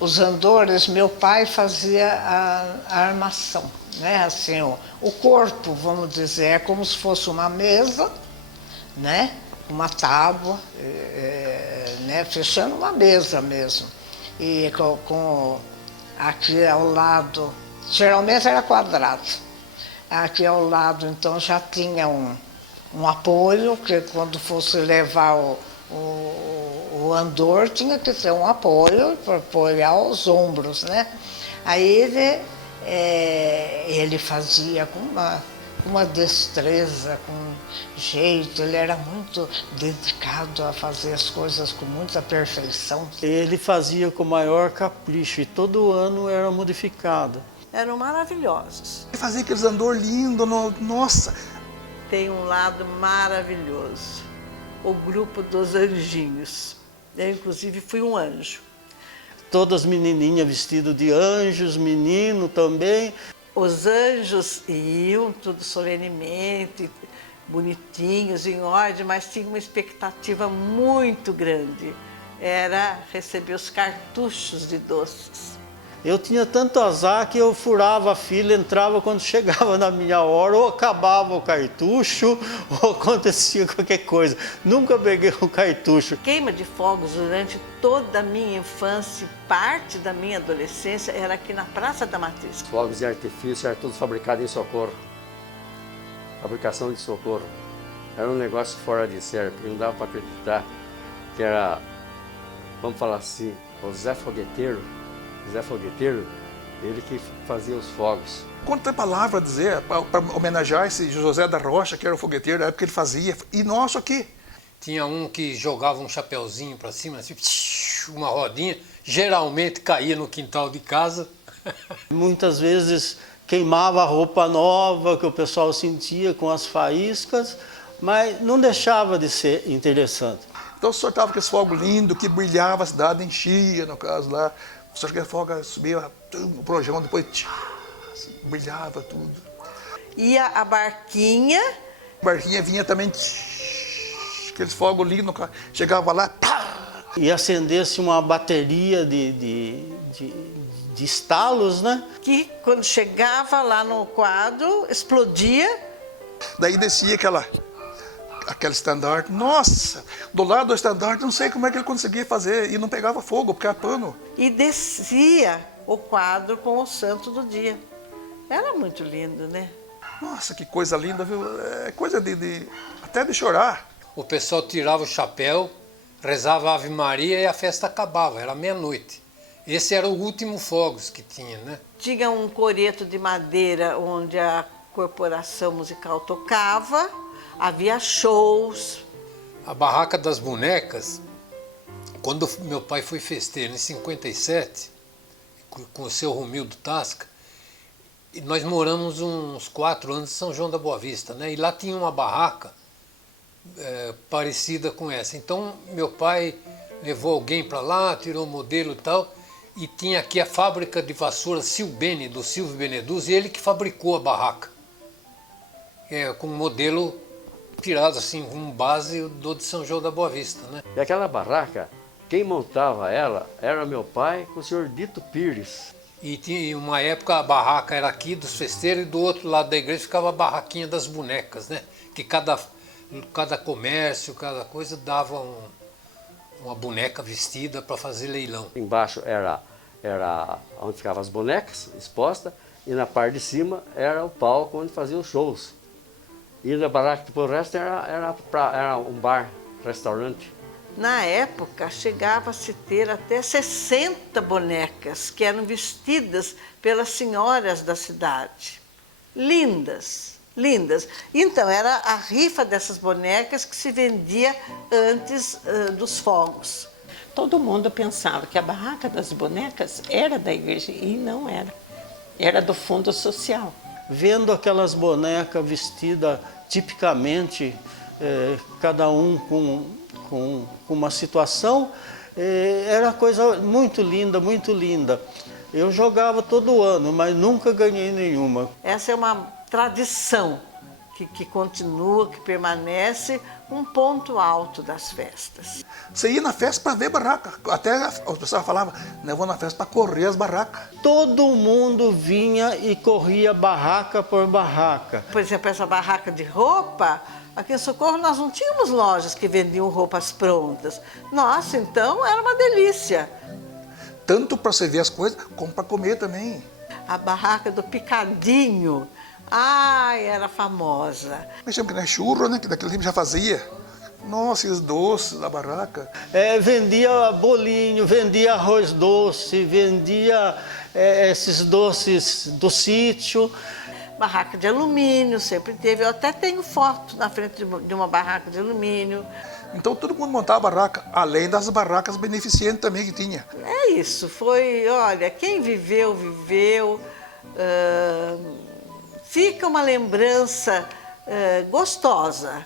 Os andores, meu pai fazia a armação, né? Assim, o corpo, vamos dizer, é como se fosse uma mesa, né? Uma tábua, né? Fechando uma mesa mesmo. E com aqui ao lado, geralmente era quadrado. Aqui ao lado, então, já tinha um apoio, que quando fosse levar o andor, tinha que ter um apoio para apoiar os ombros, né? Aí ele fazia com uma destreza, com jeito, ele era muito dedicado a fazer as coisas com muita perfeição. Ele fazia com maior capricho e todo ano era modificado. Eram maravilhosos. Ele fazia aqueles andor lindo, nossa! Tem um lado maravilhoso, o grupo dos anjinhos. Eu, inclusive, fui um anjo. Todas menininhas vestidas de anjos, menino também. Os anjos iam tudo solenemente, bonitinhos, em ordem, mas tinha uma expectativa muito grande. Era receber os cartuchos de doces. Eu tinha tanto azar que eu furava a fila, entrava quando chegava na minha hora, ou acabava o cartucho, ou acontecia qualquer coisa. Nunca peguei um cartucho. Queima de fogos durante toda a minha infância, parte da minha adolescência, era aqui na Praça da Matriz. Fogos de artifício eram tudo fabricado em Socorro. Fabricação de Socorro. Era um negócio fora de série, porque não dava para acreditar que era, vamos falar assim, o Zé Fogueteiro, ele que fazia os fogos. Quanta palavra a dizer para homenagear esse José da Rocha, que era o fogueteiro da época que ele fazia. E nosso aqui. Tinha um que jogava um chapeuzinho para cima, assim, uma rodinha, geralmente caía no quintal de casa. Muitas vezes queimava a roupa nova que o pessoal sentia com as faíscas, mas não deixava de ser interessante. Então soltava aquele fogo lindo que brilhava, a cidade enchia, no caso lá. Só que a fogo subia o projão, depois brilhava tudo. E a barquinha? A barquinha vinha também, aqueles fogos lindos, chegava lá, pá! E acendesse uma bateria de estalos, né? Que quando chegava lá no quadro, explodia. Daí descia aquele estandarte. Nossa, do lado do estandarte, não sei como é que ele conseguia fazer e não pegava fogo, porque era pano. E descia o quadro com o santo do dia. Era muito lindo, né? Nossa, que coisa linda, viu? É coisa até de chorar. O pessoal tirava o chapéu, rezava a Ave Maria e a festa acabava, era meia-noite. Esse era o último fogos que tinha, né? Tinha um coreto de madeira onde a corporação musical tocava. Havia shows. A barraca das bonecas, quando meu pai foi festeiro em 57, com o seu Romildo Tasca, nós moramos uns 4 anos em São João da Boa Vista, né? E lá tinha uma barraca parecida com essa. Então meu pai levou alguém para lá, tirou o modelo e tal, e tinha aqui a fábrica de vassoura Silbene, do Silvio Beneduzzi, e ele que fabricou a barraca, com um modelo tirado assim, com base do de São João da Boa Vista, né? E aquela barraca, quem montava ela era meu pai com o senhor Dito Pires. E tinha uma época a barraca era aqui dos festeiros e do outro lado da igreja ficava a barraquinha das bonecas, né? Que cada comércio, cada coisa dava uma boneca vestida para fazer leilão. Embaixo era onde ficavam as bonecas expostas e na parte de cima era o palco onde faziam os shows. E na barraca, por resto, era um bar, restaurante. Na época, chegava-se a ter até 60 bonecas que eram vestidas pelas senhoras da cidade. Lindas, lindas. Então, era a rifa dessas bonecas que se vendia antes dos fogos. Todo mundo pensava que a barraca das bonecas era da igreja e não era. Era do fundo social. Vendo aquelas bonecas vestidas tipicamente, cada um com uma situação, era coisa muito linda, muito linda. Eu jogava todo ano, mas nunca ganhei nenhuma. Essa é uma tradição que continua, que permanece um ponto alto das festas. Você ia na festa para ver barraca. Até o pessoal falava, eu vou na festa para correr as barracas. Todo mundo vinha e corria barraca por barraca. Por exemplo, essa barraca de roupa, aqui em Socorro nós não tínhamos lojas que vendiam roupas prontas. Nossa, então era uma delícia. Tanto para você ver as coisas, como para comer também. A barraca do picadinho, ai, era famosa. Nós chamamos que não é churro, né? Que daquele tempo já fazia. Nossa, os doces da barraca. Vendia bolinho, vendia arroz doce, vendia esses doces do sítio. Barraca de alumínio, sempre teve. Eu até tenho foto na frente de uma barraca de alumínio. Então todo mundo montava barraca, além das barracas beneficentes também que tinha. É isso, foi, olha, quem viveu, viveu. Fica uma lembrança gostosa.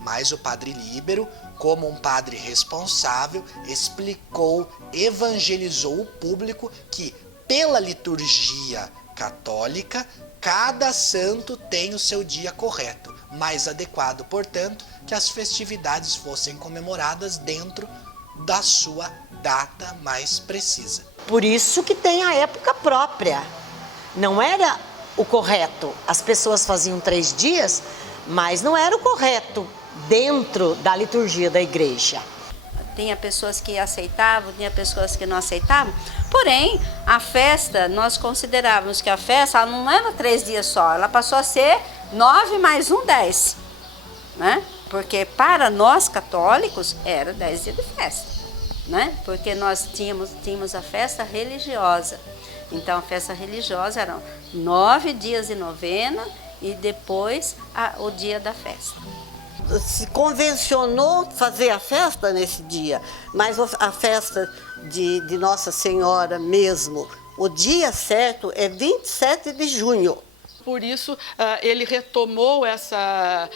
Mas o padre Líbero, como um padre responsável, explicou, evangelizou o público que, pela liturgia católica, cada santo tem o seu dia correto, mais adequado, portanto, que as festividades fossem comemoradas dentro da sua data mais precisa. Por isso que tem a época própria. Não era o correto. As pessoas faziam 3 dias, mas não era o correto dentro da liturgia da igreja. Tinha pessoas que aceitavam, tinha pessoas que não aceitavam. Porém, a festa, nós considerávamos que a festa ela não era 3 dias só, ela passou a ser 9 mais 1, 10. Né? Porque para nós católicos era 10 dias de festa. Né? Porque nós tínhamos a festa religiosa. Então a festa religiosa eram 9 dias de novena e depois o dia da festa. Se convencionou fazer a festa nesse dia, mas a festa de Nossa Senhora mesmo, o dia certo é 27 de junho. Por isso, ele retomou essa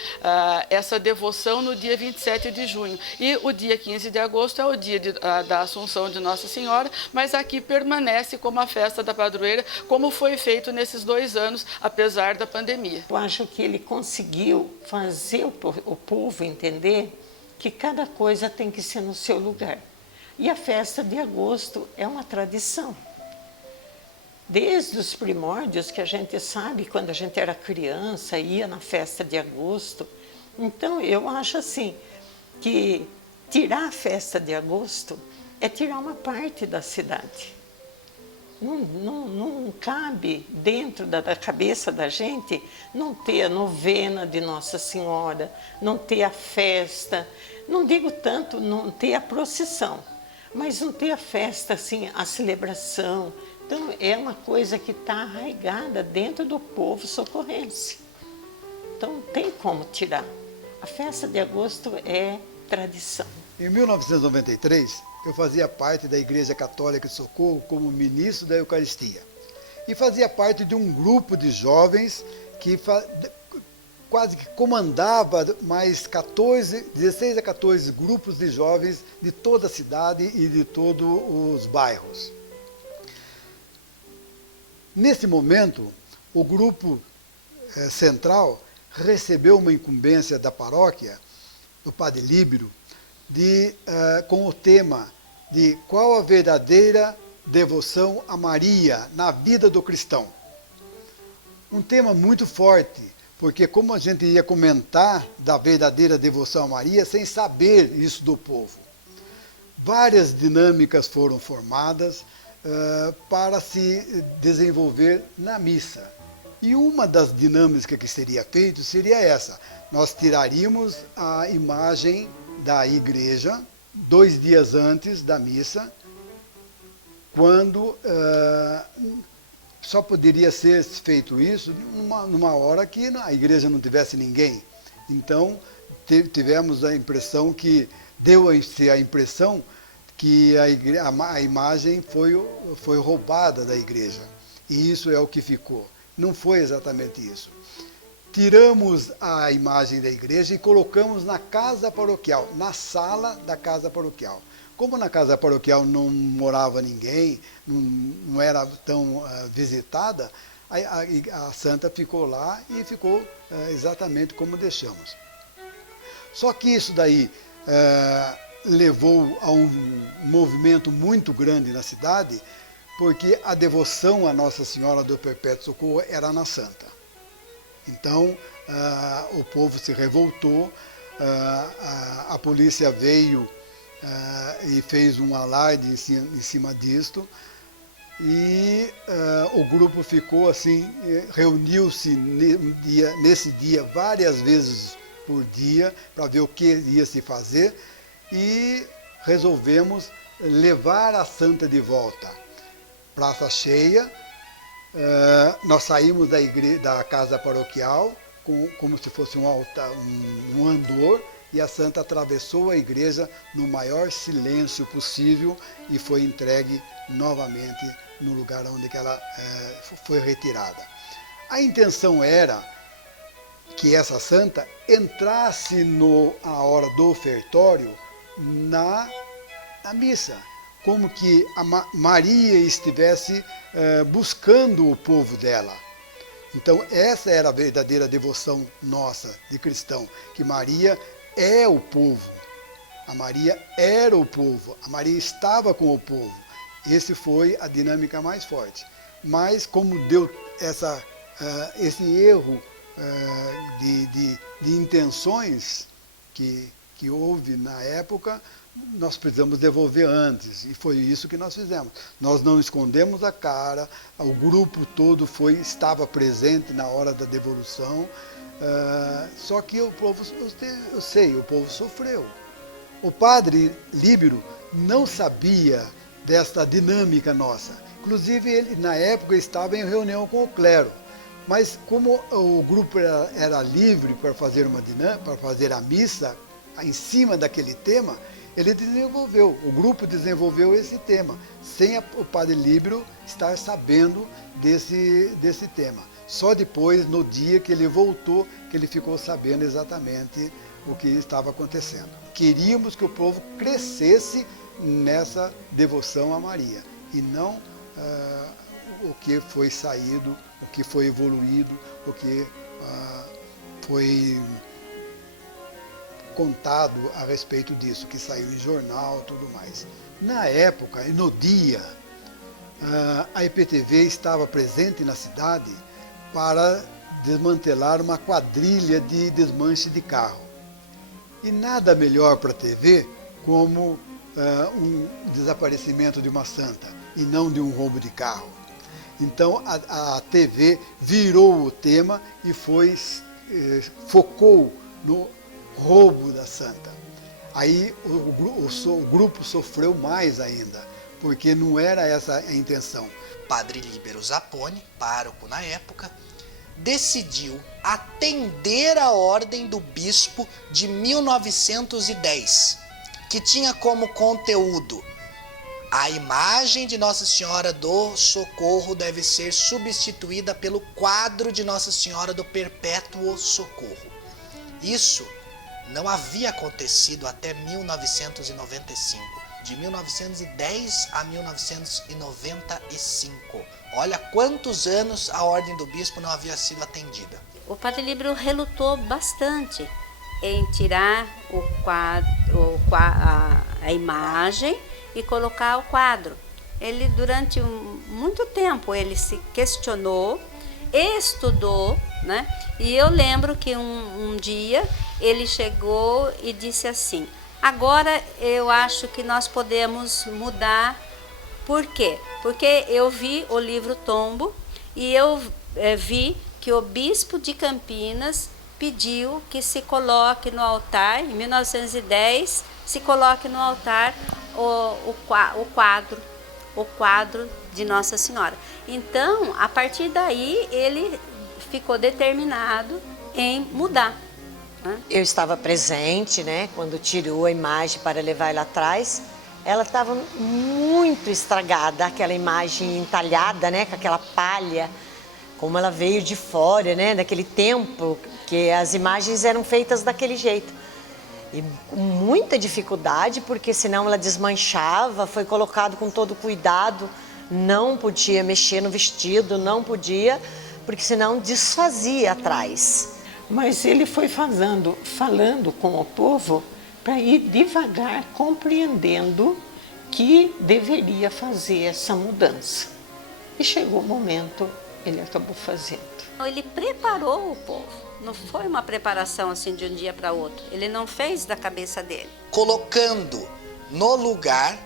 devoção no dia 27 de junho. E o dia 15 de agosto é o dia da Assunção de Nossa Senhora, mas aqui permanece como a festa da padroeira, como foi feito nesses 2 anos, apesar da pandemia. Eu acho que ele conseguiu fazer o povo entender que cada coisa tem que ser no seu lugar. E a festa de agosto é uma tradição. Desde os primórdios, que a gente sabe, quando a gente era criança, ia na festa de agosto. Então, eu acho assim, que tirar a festa de agosto é tirar uma parte da cidade. Não cabe dentro da cabeça da gente não ter a novena de Nossa Senhora, não ter a festa, não digo tanto não ter a procissão, mas não ter a festa, assim, a celebração. Então, é uma coisa que está arraigada dentro do povo socorrense. Então, não tem como tirar. A festa de agosto é tradição. Em 1993, eu fazia parte da Igreja Católica de Socorro como ministro da Eucaristia. E fazia parte de um grupo de jovens que quase que comandava mais 16 a 14 grupos de jovens de toda a cidade e de todos os bairros. Nesse momento, o grupo central recebeu uma incumbência da paróquia, do padre Líbero, com o tema de qual a verdadeira devoção a Maria na vida do cristão. Um tema muito forte, porque como a gente ia comentar da verdadeira devoção a Maria sem saber isso do povo. Várias dinâmicas foram formadas para se desenvolver na missa. E uma das dinâmicas que seria feita seria essa. Nós tiraríamos a imagem da igreja 2 dias antes da missa, quando só poderia ser feito isso numa hora que a igreja não tivesse ninguém. Então, tivemos a impressão que, deu-se a impressão que a imagem foi roubada da igreja. E isso é o que ficou. Não foi exatamente isso. Tiramos a imagem da igreja e colocamos na casa paroquial, na sala da casa paroquial. Como na casa paroquial não morava ninguém, não era tão visitada, a santa ficou lá e ficou exatamente como deixamos. Só que isso daí levou a um movimento muito grande na cidade, porque a devoção à Nossa Senhora do Perpétuo Socorro era na santa. Então, o povo se revoltou, a polícia veio e fez um alarde em cima disto, e o grupo ficou assim, reuniu-se nesse dia várias vezes por dia para ver o que ia se fazer, e resolvemos levar a santa de volta. Praça cheia, nós saímos da casa paroquial como se fosse um altar, um andor, e a santa atravessou a igreja no maior silêncio possível e foi entregue novamente no lugar onde ela foi retirada. A intenção era que essa santa entrasse a hora do ofertório na missa, como que a Maria estivesse buscando o povo dela. Então essa era a verdadeira devoção nossa de cristão, que Maria é o povo, a Maria era o povo, a Maria estava com o povo. Esse foi a dinâmica mais forte. Mas como deu esse erro de intenções que houve na época, nós precisamos devolver antes, e foi isso que nós fizemos. Nós não escondemos a cara, o grupo todo estava presente na hora da devolução, só que o povo, o povo sofreu. O padre Líbero não sabia desta dinâmica nossa. Inclusive, ele, na época, estava em reunião com o clero. Mas como o grupo era livre para fazer para fazer a missa em cima daquele tema, o grupo desenvolveu esse tema, sem o padre Líbero estar sabendo desse tema. Só depois, no dia que ele voltou, que ele ficou sabendo exatamente o que estava acontecendo. Queríamos que o povo crescesse nessa devoção a Maria, e não o que foi saído, o que foi evoluído, o que foi contado a respeito disso, que saiu em jornal e tudo mais. Na época e no dia, a IPTV estava presente na cidade para desmantelar uma quadrilha de desmanche de carro. E nada melhor para a TV como um desaparecimento de uma santa e não de um roubo de carro. Então a TV virou o tema e focou no roubo da santa. Aí o grupo sofreu mais ainda, porque não era essa a intenção. Padre Líbero Zapponi, pároco na época, decidiu atender a ordem do bispo de 1910, que tinha como conteúdo: a imagem de Nossa Senhora do Socorro deve ser substituída pelo quadro de Nossa Senhora do Perpétuo Socorro. Isso não havia acontecido até 1995, de 1910 a 1995. Olha quantos anos a ordem do bispo não havia sido atendida. O padre Líbero relutou bastante em tirar a imagem e colocar o quadro. Ele, durante muito tempo, ele se questionou, estudou, né? E eu lembro que um dia ele chegou e disse assim: agora eu acho que nós podemos mudar. Por quê? Porque eu vi o livro Tombo e eu vi que o bispo de Campinas pediu que se coloque no altar, em 1910, se coloque no altar o quadro de Nossa Senhora. Então, a partir daí, ele ficou determinado em mudar. Eu estava presente, né, quando tirou a imagem para levar ela atrás. Ela estava muito estragada, aquela imagem entalhada, né, com aquela palha, como ela veio de fora, né, daquele tempo que as imagens eram feitas daquele jeito. E com muita dificuldade, porque senão ela desmanchava, foi colocado com todo cuidado não podia mexer no vestido, não podia, porque senão desfazia atrás. Mas ele foi falando com o povo para ir devagar, compreendendo que deveria fazer essa mudança. E chegou o momento, ele acabou fazendo. Ele preparou o povo, não foi uma preparação assim de um dia para outro. Ele não fez da cabeça dele. Colocando no lugar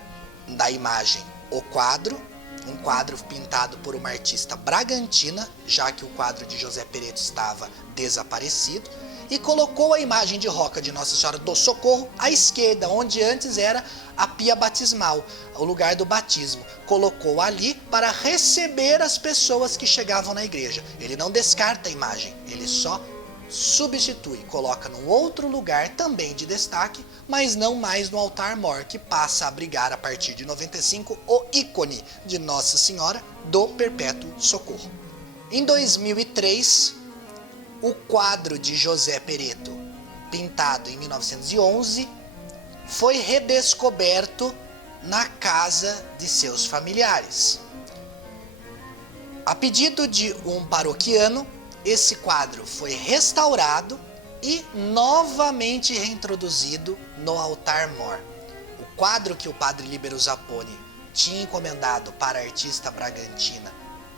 da imagem o quadro, um quadro pintado por uma artista bragantina, já que o quadro de José Pereto estava desaparecido, e colocou a imagem de roca de Nossa Senhora do Socorro à esquerda, onde antes era a pia batismal, o lugar do batismo. Colocou ali para receber as pessoas que chegavam na igreja. Ele não descarta a imagem, ele só substitui, coloca num outro lugar também de destaque, mas não mais no altar-mor, que passa a abrigar a partir de 95 o ícone de Nossa Senhora do Perpétuo Socorro. Em 2003, o quadro de José Pereto, pintado em 1911, foi redescoberto na casa de seus familiares. A pedido de um paroquiano, esse quadro foi restaurado e novamente reintroduzido no altar-mor. O quadro que o padre Líbero Zapponi tinha encomendado para a artista bragantina,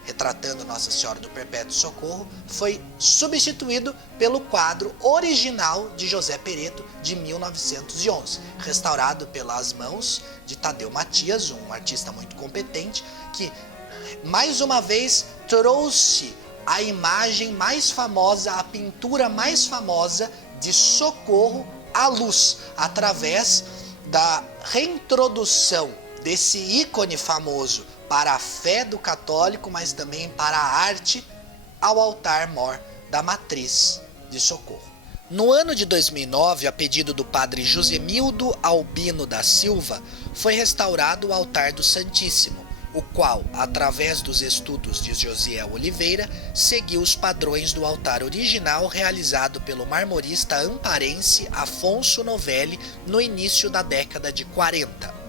retratando Nossa Senhora do Perpétuo Socorro, foi substituído pelo quadro original de José Pereto de 1911, restaurado pelas mãos de Tadeu Matias, um artista muito competente, que mais uma vez trouxe a imagem mais famosa, a pintura mais famosa de Socorro à luz, através da reintrodução desse ícone famoso para a fé do católico, mas também para a arte, ao altar-mor da matriz de Socorro. No ano de 2009, a pedido do padre Josemildo Albino da Silva, foi restaurado o altar do Santíssimo, o qual, através dos estudos de Josiel Oliveira, seguiu os padrões do altar original realizado pelo marmorista amparense Afonso Novelli no início da década de 40.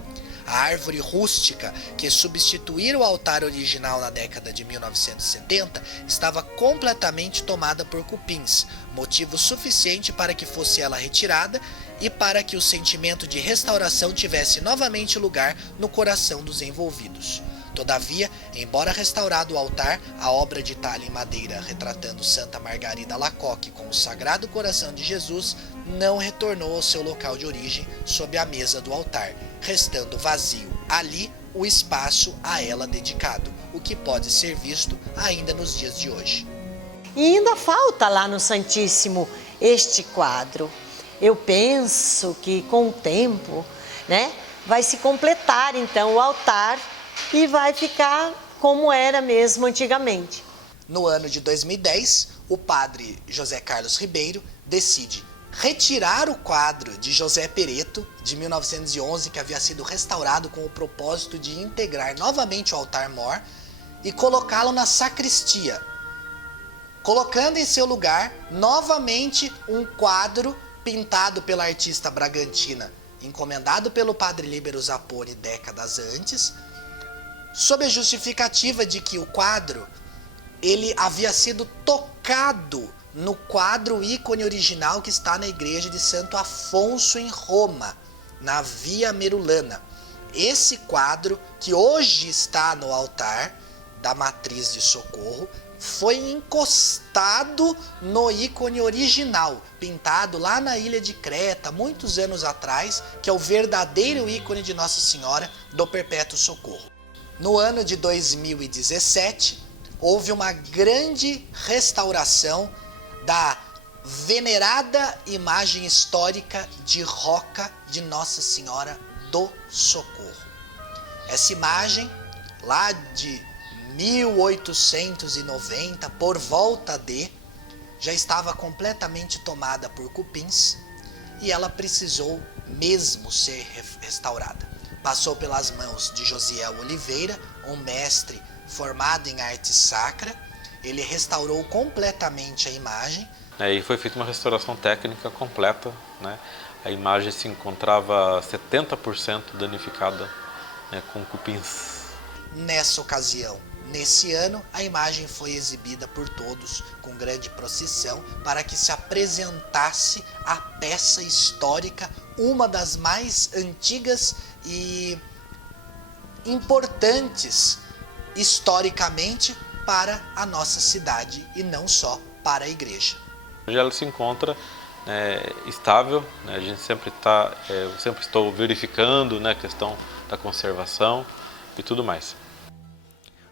A árvore rústica que substituíra o altar original na década de 1970 estava completamente tomada por cupins, motivo suficiente para que fosse ela retirada e para que o sentimento de restauração tivesse novamente lugar no coração dos envolvidos. Todavia, embora restaurado o altar, a obra de talha em madeira retratando Santa Margarida Lacoque com o Sagrado Coração de Jesus não retornou ao seu local de origem sob a mesa do altar, restando vazio ali o espaço a ela dedicado, o que pode ser visto ainda nos dias de hoje. E ainda falta lá no Santíssimo este quadro. Eu penso que com o tempo, vai se completar então o altar e vai ficar como era mesmo antigamente. No ano de 2010, o padre José Carlos Ribeiro decide retirar o quadro de José Pereto, de 1911, que havia sido restaurado com o propósito de integrar novamente o altar-mor, e colocá-lo na sacristia, colocando em seu lugar novamente um quadro pintado pela artista bragantina, encomendado pelo padre Líbero Zapponi décadas antes, sob a justificativa de que o quadro ele havia sido tocado no quadro ícone original que está na igreja de Santo Afonso em Roma, na Via Merulana. Esse quadro, que hoje está no altar da matriz de Socorro, foi encostado no ícone original, pintado lá na ilha de Creta, muitos anos atrás, que é o verdadeiro ícone de Nossa Senhora do Perpétuo Socorro. No ano de 2017, houve uma grande restauração da venerada imagem histórica de roca de Nossa Senhora do Socorro. Essa imagem, lá de 1890, por volta de, já estava completamente tomada por cupins e ela precisou mesmo ser restaurada. Passou pelas mãos de Josiel Oliveira, um mestre formado em arte sacra. Ele restaurou completamente a imagem. E foi feita uma restauração técnica completa, A imagem se encontrava 70% danificada, com cupins. nessa ocasião. Nesse ano, a imagem foi exibida por todos com grande procissão para que se apresentasse a peça histórica, uma das mais antigas e importantes historicamente para a nossa cidade e não só para a igreja. Hoje ela se encontra estável, né? A gente sempre sempre estou verificando, né, a questão da conservação e tudo mais.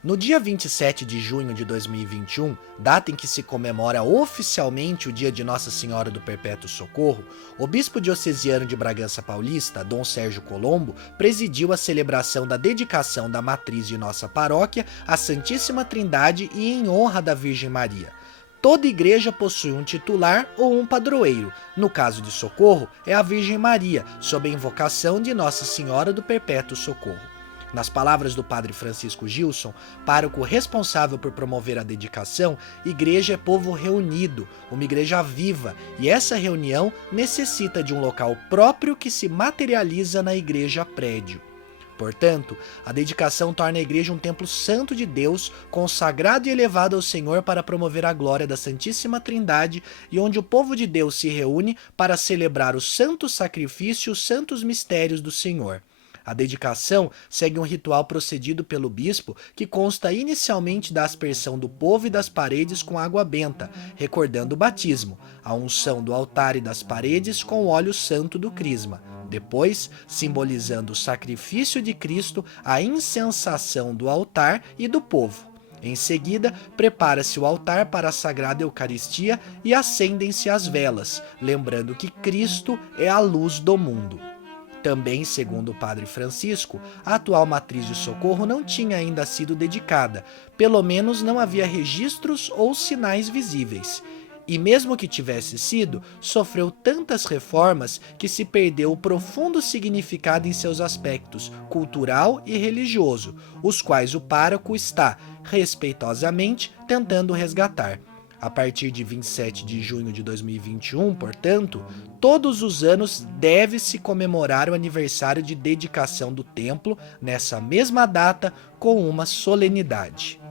No dia 27 de junho de 2021, data em que se comemora oficialmente o dia de Nossa Senhora do Perpétuo Socorro, o bispo diocesano de Bragança Paulista, Dom Sérgio Colombo, presidiu a celebração da dedicação da matriz de nossa paróquia à Santíssima Trindade e em honra da Virgem Maria. Toda igreja possui um titular ou um padroeiro. No caso de Socorro, é a Virgem Maria, sob a invocação de Nossa Senhora do Perpétuo Socorro. Nas palavras do padre Francisco Gilson, pároco responsável por promover a dedicação, igreja é povo reunido, uma igreja viva, e essa reunião necessita de um local próprio que se materializa na igreja prédio. Portanto, a dedicação torna a igreja um templo santo de Deus, consagrado e elevado ao Senhor para promover a glória da Santíssima Trindade e onde o povo de Deus se reúne para celebrar o santo sacrifício e os santos mistérios do Senhor. A dedicação segue um ritual procedido pelo bispo que consta inicialmente da aspersão do povo e das paredes com água benta, recordando o batismo, a unção do altar e das paredes com o óleo santo do crisma. Depois, simbolizando o sacrifício de Cristo, a incensação do altar e do povo. Em seguida, prepara-se o altar para a Sagrada Eucaristia e acendem-se as velas, lembrando que Cristo é a luz do mundo. Também, segundo o padre Francisco, a atual matriz de socorro não tinha ainda sido dedicada, pelo menos não havia registros ou sinais visíveis. E mesmo que tivesse sido, sofreu tantas reformas que se perdeu o profundo significado em seus aspectos cultural e religioso, os quais o pároco está, respeitosamente, tentando resgatar. A partir de 27 de junho de 2021, portanto, todos os anos deve-se comemorar o aniversário de dedicação do templo nessa mesma data com uma solenidade.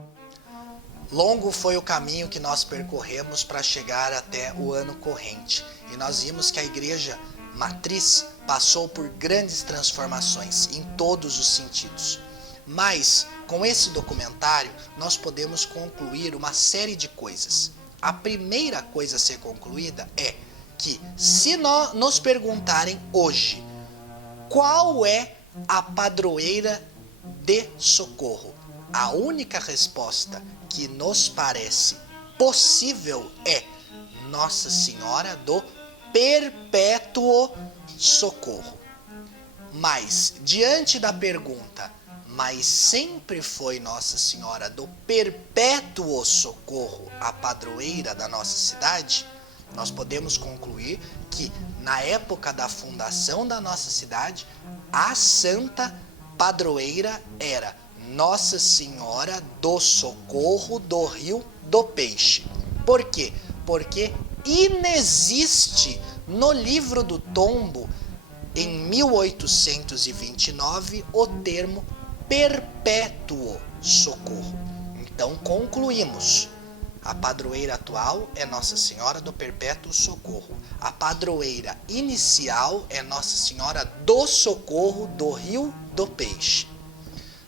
Longo foi o caminho que nós percorremos para chegar até o ano corrente, e nós vimos que a igreja matriz passou por grandes transformações em todos os sentidos. Mas, com esse documentário, nós podemos concluir uma série de coisas. A primeira coisa a ser concluída é que, se nos perguntarem hoje qual é a padroeira de Socorro, a única resposta que nos parece possível é Nossa Senhora do Perpétuo Socorro. Mas, diante da pergunta, mas sempre foi Nossa Senhora do Perpétuo Socorro a padroeira da nossa cidade, nós podemos concluir que, na época da fundação da nossa cidade, a santa padroeira era Nossa Senhora do Socorro do Rio do Peixe. Por quê? Porque inexiste no livro do tombo, em 1829, o termo Perpétuo Socorro. Então concluímos, a padroeira atual é Nossa Senhora do Perpétuo Socorro. A padroeira inicial é Nossa Senhora do Socorro do Rio do Peixe.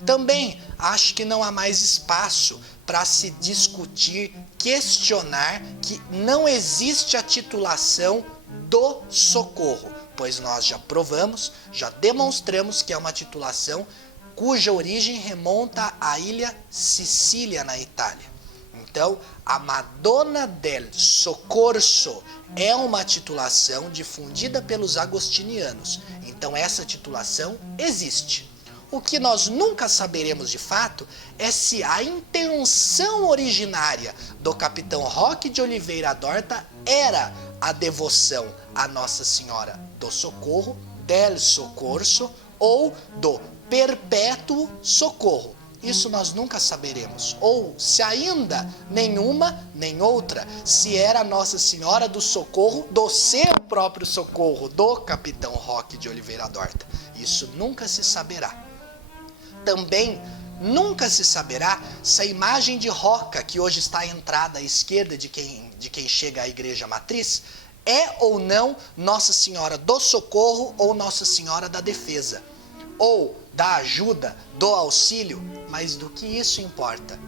Também acho que não há mais espaço para se discutir, questionar que não existe a titulação do Socorro, pois nós já provamos, já demonstramos que é uma titulação cuja origem remonta à ilha Sicília, na Itália. Então, a Madonna del Soccorso é uma titulação difundida pelos agostinianos. Então, essa titulação existe. O que nós nunca saberemos de fato é se a intenção originária do capitão Roque de Oliveira Dorta era a devoção a Nossa Senhora do Socorro, del Soccorso, ou do Perpétuo Socorro. Isso nós nunca saberemos. Ou se ainda nenhuma nem outra, se era Nossa Senhora do Socorro, do seu próprio socorro, do capitão Roque de Oliveira Dorta. Isso nunca se saberá. Também Nunca se saberá se a imagem de roca que hoje está à entrada à esquerda de quem chega à igreja matriz é ou não Nossa Senhora do Socorro ou Nossa Senhora da Defesa, ou da ajuda, do auxílio, mas do que isso importa?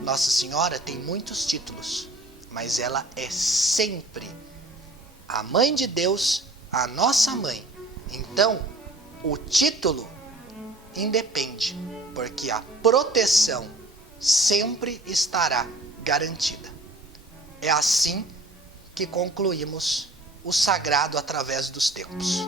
Nossa Senhora tem muitos títulos, mas ela é sempre a Mãe de Deus, a nossa mãe. Então, o título independe, porque a proteção sempre estará garantida. É assim que concluímos o sagrado através dos tempos.